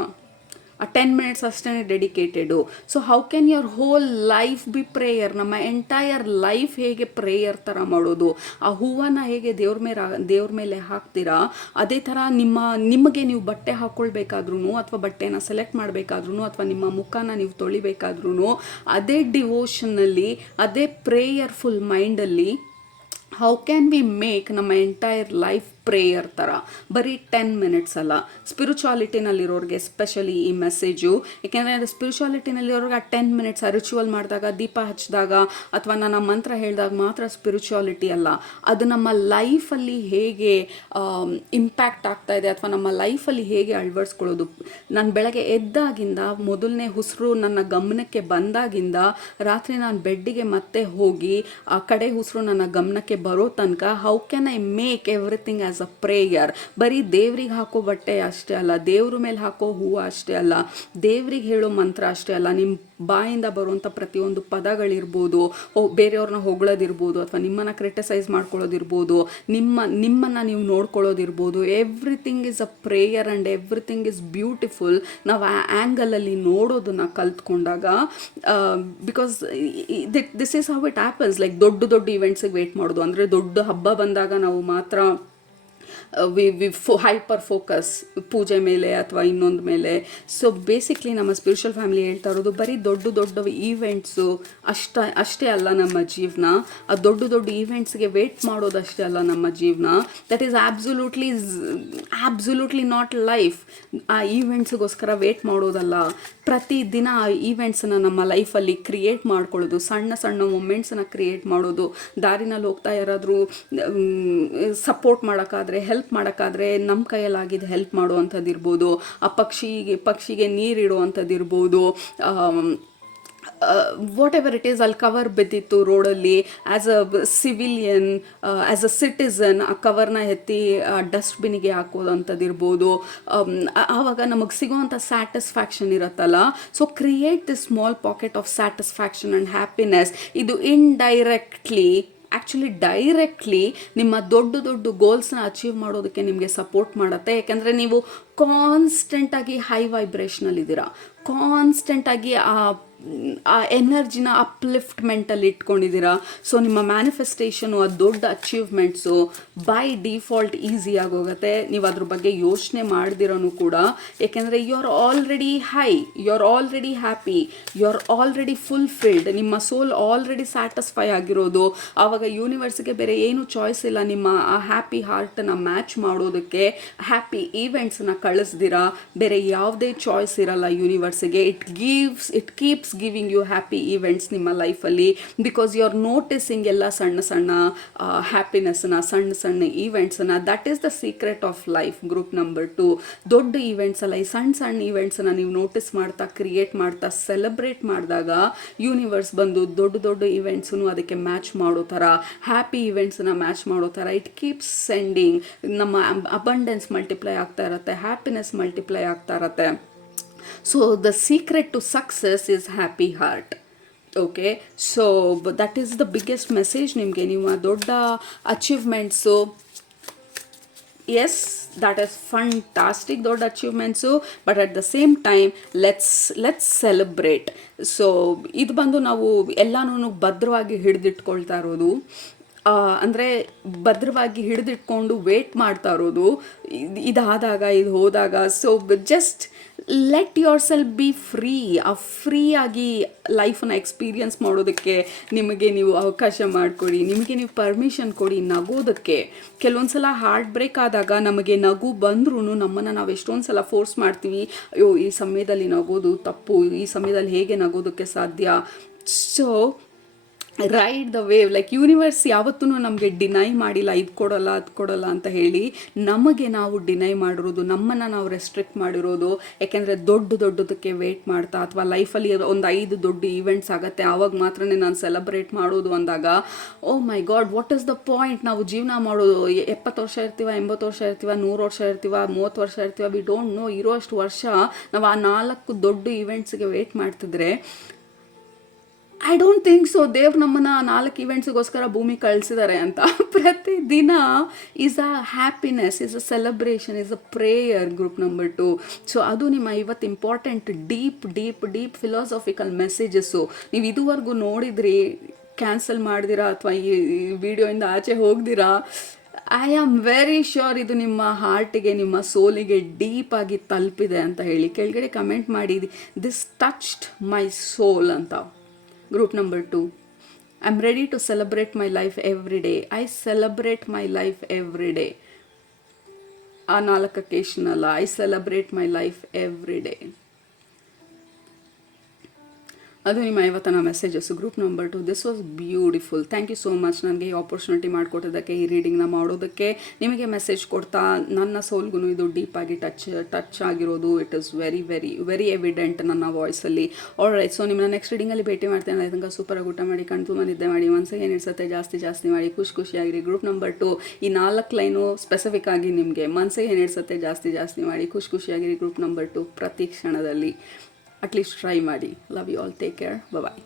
ಆ 10 ಮಿನಿಟ್ಸ್ ಅಷ್ಟೇ dedicated. So how can your whole life be prayer? ನಮ್ಮ ಎಂಟೈರ್ ಲೈಫ್ ಹೇಗೆ ಪ್ರೇಯರ್ ಥರ ಮಾಡೋದು? ಆ ಹೂವನ್ನು ಹೇಗೆ ದೇವ್ರ ಮೇಲೆ ಹಾಕ್ತೀರಾ, ಅದೇ ಥರ ನಿಮಗೆ ನೀವು ಬಟ್ಟೆ ಹಾಕ್ಕೊಳ್ಬೇಕಾದ್ರೂ ಅಥವಾ ಬಟ್ಟೆನ ಸೆಲೆಕ್ಟ್ ಮಾಡಬೇಕಾದ್ರೂ ಅಥವಾ ನಿಮ್ಮ ಮುಖನ ನೀವು ತೊಳಿಬೇಕಾದ್ರೂ ಅದೇ ಡಿವೋಷನಲ್ಲಿ, ಅದೇ ಪ್ರೇಯರ್ಫುಲ್ ಮೈಂಡಲ್ಲಿ ಹೌ ಕ್ಯಾನ್ ವಿ ಮೇಕ್ ನಮ್ಮ ಎಂಟೈರ್ ಲೈಫ್ ಪ್ರೇಯರ್ ಥರ. ಬರೀ 10 ಮಿನಿಟ್ಸ್ ಅಲ್ಲ. ಸ್ಪಿರಿಚುವಾಲಿಟಿನಲ್ಲಿರೋರಿಗೆ ಎಸ್ಪೆಷಲಿ ಈ ಮೆಸೇಜು. ಏಕೆಂದರೆ ಸ್ಪಿರಿಚುವಾಲಿಟಿನಲ್ಲಿರೋರಿಗೆ ಆ 10 ಮಿನಿಟ್ಸ್ ಆ ರಿಚುವಲ್ ಮಾಡಿದಾಗ, ದೀಪ ಹಚ್ಚಿದಾಗ ಅಥವಾ ನಾನು ಮಂತ್ರ ಹೇಳಿದಾಗ ಮಾತ್ರ ಸ್ಪಿರಿಚುವಾಲಿಟಿ ಅಲ್ಲ, ಅದು ನಮ್ಮ ಲೈಫಲ್ಲಿ ಹೇಗೆ ಇಂಪ್ಯಾಕ್ಟ್ ಆಗ್ತಾ ಇದೆ ಅಥವಾ ನಮ್ಮ ಲೈಫಲ್ಲಿ ಹೇಗೆ ಅಳವಡಿಸ್ಕೊಳ್ಳೋದು. ನಾನು ಬೆಳಗ್ಗೆ ಎದ್ದಾಗಿಂದ ಮೊದಲನೇ ಉಸಿರು ನನ್ನ ಗಮನಕ್ಕೆ ಬಂದಾಗಿಂದ ರಾತ್ರಿ ನಾನು ಬೆಡ್ಡಿಗೆ ಮತ್ತೆ ಹೋಗಿ ಆ ಕಡೆ ಉಸಿರು ನನ್ನ ಗಮನಕ್ಕೆ ಬರೋ ತನಕ how can I make everything as a prayer. ಬರೀ ದೇವ್ರಿಗೆ ಹಾಕೋ ಬಟ್ಟೆ ಅಷ್ಟೇ ಅಲ್ಲ, ದೇವ್ರ ಮೇಲೆ ಹಾಕೋ ಹೂವು ಅಷ್ಟೇ ಅಲ್ಲ, ದೇವ್ರಿಗೆ ಹೇಳೋ ಮಂತ್ರ ಅಷ್ಟೇ ಅಲ್ಲ, ನಿಮ್ಮ ಬಾಯಿಂದ ಬರುವಂಥ ಪ್ರತಿಯೊಂದು ಪದಗಳಿರ್ಬೋದು, ಬೇರೆಯವ್ರನ್ನ ಹೊಗಳೋದಿರ್ಬೋದು ಅಥವಾ ನಿಮ್ಮನ್ನು ಕ್ರಿಟಿಸೈಸ್ ಮಾಡ್ಕೊಳ್ಳೋದಿರ್ಬೋದು, ನಿಮ್ಮನ್ನು ನೀವು ನೋಡ್ಕೊಳ್ಳೋದಿರ್ಬೋದು. Everything is a prayer and everything is beautiful. ನಾವು ಆ ಆ್ಯಂಗಲಲ್ಲಿ ನೋಡೋದನ್ನು ಕಲ್ತ್ಕೊಂಡಾಗ, because this is how it happens. Like ದೊಡ್ಡ ಇವೆಂಟ್ಸಿಗೆ ವೇಟ್ ಮಾಡೋದು ಅಂದರೆ ದೊಡ್ಡ ಹಬ್ಬ ಬಂದಾಗ ನಾವು ಮಾತ್ರ ವಿ ಹೈಪರ್ ಫೋಕಸ್ ಪೂಜೆ ಮೇಲೆ ಅಥವಾ ಇನ್ನೊಂದು ಮೇಲೆ. ಸೊ ಬೇಸಿಕ್ಲಿ ನಮ್ಮ ಸ್ಪಿರಿಚುವಲ್ ಫ್ಯಾಮಿಲಿ ಹೇಳ್ತಾ ಇರೋದು ಬರೀ ದೊಡ್ಡ ದೊಡ್ಡ ಈವೆಂಟ್ಸು ಅಷ್ಟೇ ಅಲ್ಲ ನಮ್ಮ ಜೀವನ. ಆ ದೊಡ್ಡ ದೊಡ್ಡ ಈವೆಂಟ್ಸ್ಗೆ ವೇಟ್ ಮಾಡೋದಷ್ಟೇ ಅಲ್ಲ ನಮ್ಮ ಜೀವನ. That is absolutely not life. ಆ ಈವೆಂಟ್ಸ್ಗೋಸ್ಕರ ವೇಟ್ ಮಾಡೋದಲ್ಲ, ಪ್ರತಿದಿನ ಆ ಈವೆಂಟ್ಸನ್ನ ನಮ್ಮ ಲೈಫಲ್ಲಿ ಕ್ರಿಯೇಟ್ ಮಾಡ್ಕೊಳ್ಳೋದು, ಸಣ್ಣ ಸಣ್ಣ ಮೂಮೆಂಟ್ಸನ್ನ ಕ್ರಿಯೇಟ್ ಮಾಡೋದು. ದಾರಿನಲ್ಲಿ ಹೋಗ್ತಾ ಯಾರಾದರೂ ಸಪೋರ್ಟ್ ಮಾಡೋಕ್ಕಾದ್ರೆ, ಹೆಲ್ಪ್ ಮಾಡೋಕ್ಕಾದ್ರೆ ನಮ್ಮ ಕೈಯಲ್ಲಾಗಿದ್ದು ಹೆಲ್ಪ್ ಮಾಡುವಂಥದ್ದು ಇರ್ಬೋದು. ಆ ಪಕ್ಷಿಗೆ ನೀರಿಡುವಂಥದ್ದು ಇರ್ಬೋದು. ವಾಟ್ ಎವರ್ ಇಟ್ ಈಸ್, ಅಲ್ಲಿ ಕವರ್ ಬಿದ್ದಿತ್ತು ರೋಡಲ್ಲಿ, as a civilian, as a citizen ಆ ಕವರ್ನ ಎತ್ತಿ ಡಸ್ಟ್ಬಿನ್ನಿಗೆ ಹಾಕೋದಂಥದ್ದು ಇರ್ಬೋದು. ಆವಾಗ ನಮಗೆ ಸಿಗೋವಂಥ ಸ್ಯಾಟಿಸ್ಫ್ಯಾಕ್ಷನ್ ಇರುತ್ತಲ್ಲ. So create the small pocket of satisfaction and happiness. ಇದು ಆ್ಯಕ್ಚುಲಿ ಡೈರೆಕ್ಟ್ಲಿ ನಿಮ್ಮ ದೊಡ್ಡ ದೊಡ್ಡ ಗೋಲ್ಸ್ನ ಅಚೀವ್ ಮಾಡೋದಕ್ಕೆ ನಿಮಗೆ ಸಪೋರ್ಟ್ ಮಾಡುತ್ತೆ. ಯಾಕೆಂದರೆ ನೀವು ಕಾನ್ಸ್ಟೆಂಟಾಗಿ ಹೈ ವೈಬ್ರೇಷನಲ್ಲಿದ್ದೀರಾ, ಕಾನ್ಸ್ಟೆಂಟಾಗಿ ಆ ಎನರ್ಜಿನ ಅಪ್ಲಿಫ್ಟ್ಮೆಂಟಲ್ಲಿ ಇಟ್ಕೊಂಡಿದ್ದೀರಾ. ಸೊ ನಿಮ್ಮ ಮ್ಯಾನಿಫೆಸ್ಟೇಷನು, ಆ ದೊಡ್ಡ ಅಚೀವ್ಮೆಂಟ್ಸು ಬೈ ಡಿಫಾಲ್ಟ್ ಈಸಿಯಾಗಿ ಹೋಗುತ್ತೆ, ನೀವು ಅದ್ರ ಬಗ್ಗೆ ಯೋಚನೆ ಮಾಡ್ದಿರೋನು ಕೂಡ. ಏಕೆಂದರೆ you are already high, you are already happy, you are already fulfilled. ನಿಮ್ಮ ಸೋಲ್ ಆಲ್ರೆಡಿ ಸ್ಯಾಟಿಸ್ಫೈ ಆಗಿರೋದು. ಆವಾಗ ಯೂನಿವರ್ಸ್ಗೆ ಬೇರೆ ಏನು ಚಾಯ್ಸ್ ಇಲ್ಲ ನಿಮ್ಮ ಆ ಹ್ಯಾಪಿ ಹಾರ್ಟನ್ನು ಮ್ಯಾಚ್ ಮಾಡೋದಕ್ಕೆ. ಹ್ಯಾಪಿ ಈವೆಂಟ್ಸನ್ನ ಕಳಿಸ್ದಿರಾ ಬೇರೆ ಯಾವುದೇ ಚಾಯ್ಸ್ ಇರಲ್ಲ ಯೂನಿವರ್ಸಿಗೆ. It keeps giving you happy events ನಿಮ್ಮ ಲೈಫಲ್ಲಿ, ಬಿಕಾಸ್ ಯು ಆರ್ ನೋಟಿಸಿಂಗ್ ಎಲ್ಲ ಸಣ್ಣ ಸಣ್ಣ ಹ್ಯಾಪಿನೆಸ್ನ, ಸಣ್ಣ ಸಣ್ಣ ಈವೆಂಟ್ಸನ್ನು. That is the secret of life. Group number 2, ದೊಡ್ಡ ಈವೆಂಟ್ಸ್ ಅಲ್ಲ, ಈ ಸಣ್ಣ ಸಣ್ಣ ಈವೆಂಟ್ಸನ್ನು ನೀವು ನೋಟಿಸ್ ಮಾಡ್ತಾ, ಕ್ರಿಯೇಟ್ ಮಾಡ್ತಾ, ಸೆಲೆಬ್ರೇಟ್ ಮಾಡಿದಾಗ ಯೂನಿವರ್ಸ್ ಬಂದು ದೊಡ್ಡ ದೊಡ್ಡ ಈವೆಂಟ್ಸನ್ನು ಅದಕ್ಕೆ ಮ್ಯಾಚ್ ಮಾಡೋ ಥರ, ಹ್ಯಾಪಿ ಈವೆಂಟ್ಸನ್ನು ಮ್ಯಾಚ್ ಮಾಡೋ ಥರ ಇಟ್ ಕೀಪ್ಸ್ ಸೆಂಡಿಂಗ್. ನಮ್ಮ ಅಬಂಡೆನ್ಸ್ ಮಲ್ಟಿಪ್ಲೈ ಆಗ್ತಾ ಇರುತ್ತೆ, ಹ್ಯಾಪಿನೆಸ್ ಮಲ್ಟಿಪ್ಲೈ ಆಗ್ತಾ ಇರುತ್ತೆ. So the secret to success is happy heart. Okay, so that is the biggest message ನಿಮಗೆ. ನಿಮ್ಮ ದೊಡ್ಡ achievements, yes that is fantastic, ದೊಡ್ಡ achievements, but at the same time let's celebrate. So ಇದು ಬಂದು ನಾವು ಎಲ್ಲನೂ ಭದ್ರವಾಗಿ ಹಿಡಿದಿಟ್ಕೊಳ್ತಾ ಇರೋದು, ಅಂದರೆ ಭದ್ರವಾಗಿ ಹಿಡಿದಿಟ್ಕೊಂಡು ವೇಟ್ ಮಾಡ್ತಾ ಇರೋದು. ಇದಾದಾಗ ಇದು ಹೋದಾಗ. So just let your self B free. ಆ ಫ್ರೀಯಾಗಿ ಲೈಫನ್ನು ಎಕ್ಸ್ಪೀರಿಯನ್ಸ್ ಮಾಡೋದಕ್ಕೆ ನಿಮಗೆ ನೀವು ಅವಕಾಶ ಮಾಡಿಕೊಡಿ, ನಿಮಗೆ ನೀವು ಪರ್ಮಿಷನ್ ಕೊಡಿ ನಗೋದಕ್ಕೆ. ಕೆಲವೊಂದು ಸಲ ಹಾರ್ಟ್ ಬ್ರೇಕ್ ಆದಾಗ ನಮಗೆ ನಗು ಬಂದ್ರೂ ನಮ್ಮನ್ನು ನಾವು ಎಷ್ಟೊಂದು ಸಲ ಫೋರ್ಸ್ ಮಾಡ್ತೀವಿ, ಅಯ್ಯೋ ಈ ಸಮಯದಲ್ಲಿ ನಗೋದು ತಪ್ಪು, ಈ ಸಮಯದಲ್ಲಿ ಹೇಗೆ ನಗೋದಕ್ಕೆ ಸಾಧ್ಯ. So ride the wave. Like universe ಯಾವತ್ತೂ ನಮಗೆ ಡಿನೈ ಮಾಡಿಲ್ಲ, ಇದು ಕೊಡೋಲ್ಲ ಅದು ಕೊಡೋಲ್ಲ ಅಂತ ಹೇಳಿ. ನಮಗೆ ನಾವು ಡಿನೈ ಮಾಡಿರೋದು, ನಮ್ಮನ್ನು ನಾವು ರೆಸ್ಟ್ರಿಕ್ಟ್ ಮಾಡಿರೋದು. ಯಾಕೆಂದರೆ ದೊಡ್ಡದಕ್ಕೆ ವೇಟ್ ಮಾಡ್ತಾ, ಅಥವಾ ಲೈಫಲ್ಲಿ ಒಂದು 5 ದೊಡ್ಡ ಈವೆಂಟ್ಸ್ ಆಗುತ್ತೆ ಆವಾಗ ಮಾತ್ರ ನಾನು ಸೆಲೆಬ್ರೇಟ್ ಮಾಡೋದು ಅಂದಾಗ, oh my God, what is the point? ನಾವು ಜೀವನ ಮಾಡೋದು 70 ವರ್ಷ ಇರ್ತೀವ, 80 ವರ್ಷ ಇರ್ತೀವ, 100 ವರ್ಷ ಇರ್ತೀವ, 30 ವರ್ಷ ಇರ್ತೀವ, ವಿ ಡೋಂಟ್ ನೋ. ಇರೋಷ್ಟು ವರ್ಷ ನಾವು ಆ 4 ದೊಡ್ಡ ಈವೆಂಟ್ಸ್ಗೆ ವೇಟ್ ಮಾಡ್ತಿದ್ರೆ ಐ ಡೋಂಟ್ ಥಿಂಕ್ ಸೊ ದೇವ್ ನಮ್ಮನ್ನು 4 ಈವೆಂಟ್ಸ್ಗೋಸ್ಕರ ಭೂಮಿ ಕಳಿಸಿದ್ದಾರೆ ಅಂತ. ಪ್ರತಿದಿನ is a happiness, is a celebration, is a prayer. Group number 2. So ಅದು ನಿಮ್ಮ ಇವತ್ತು ಇಂಪಾರ್ಟೆಂಟ್ ಡೀಪ್ ಫಿಲಾಸಫಿಕಲ್ ಮೆಸೇಜಸ್ಸು. ನೀವು ಇದುವರೆಗೂ ನೋಡಿದ್ರಿ, ಕ್ಯಾನ್ಸಲ್ ಮಾಡ್ದಿರಾ ಅಥವಾ ಈ ವಿಡಿಯೋಯಿಂದ ಆಚೆ ಹೋಗ್ದಿರಾ, ಐ ಆಮ್ ವೆರಿ ಶ್ಯೂರ್ ಇದು ನಿಮ್ಮ ಹಾರ್ಟಿಗೆ, ನಿಮ್ಮ ಸೋಲಿಗೆ ಡೀಪಾಗಿ ತಲುಪಿದೆ ಅಂತ ಹೇಳಿ ಕೆಳಗಡೆ ಕಮೆಂಟ್ ಮಾಡಿ, ದಿಸ್ ಟಚ್ಡ್ ಮೈ ಸೋಲ್ ಅಂತ. Group number 2. I'm ready to celebrate my life every day. I celebrate my life every day. ಆ 4 occasion ಅಲ್ಲ, I celebrate my life every day. ಅದು ನಿಮ್ಮ ಇವತ್ತಿನ messages. Group number 2. This was beautiful. Thank you so much ನನಗೆ ಈ opportunity ಮಾಡಿಕೊಟ್ಟಿದ್ದಕ್ಕೆ, ಈ ರೀಡಿಂಗ್ನ ಮಾಡೋದಕ್ಕೆ, ನಿಮಗೆ ಮೆಸೇಜ್ ಕೊಡ್ತಾ ನನ್ನ ಸೋಲ್ಗೂ ಇದು ಡೀಪಾಗಿ ಟಚ್ ಆಗಿರೋದು. ಇಟ್ ಈಸ್ ವೆರಿ ಎವಿಡೆಂಟ್ ನನ್ನ ವಾಯ್ಸಲ್ಲಿ. ಆಲ್ರೈಟ್, ಸೊ ನಿಮ್ಮನ್ನ ನೆಕ್ಸ್ಟ್ ರೀಡಿಂಗಲ್ಲಿ ಭೇಟಿ ಮಾಡ್ತೇನೆ. ತನಕ ಸೂಪರಾಗಿ ಊಟ ಮಾಡಿ, ಕಣ್ ತುಂಬ ನಿದ್ದೆ ಮಾಡಿ, ಮನಸ್ಸಿಗೆ ಏನಿಡ್ಸತ್ತೆ ಜಾಸ್ತಿ ಮಾಡಿ, ಖುಷಿಯಾಗಿರಿ. Group number 2. ಈ 4 ಲೈನು ಸ್ಪೆಸಿಫಿಕ್ ಆಗಿ ನಿಮಗೆ ಮನಸ್ಸಿಗೆ ಏನಿಡ್ಸತ್ತೆ ಜಾಸ್ತಿ ಮಾಡಿ, ಖುಷಿಯಾಗಿರಿ. ಗ್ರೂಪ್ ನಂಬರ್ 2 ಪ್ರತಿ ಕ್ಷಣದಲ್ಲಿ ಅಟ್ಲೀಸ್ಟ್ ಟ್ರೈ ಮಾಡಿ. Love you all, take care, bye.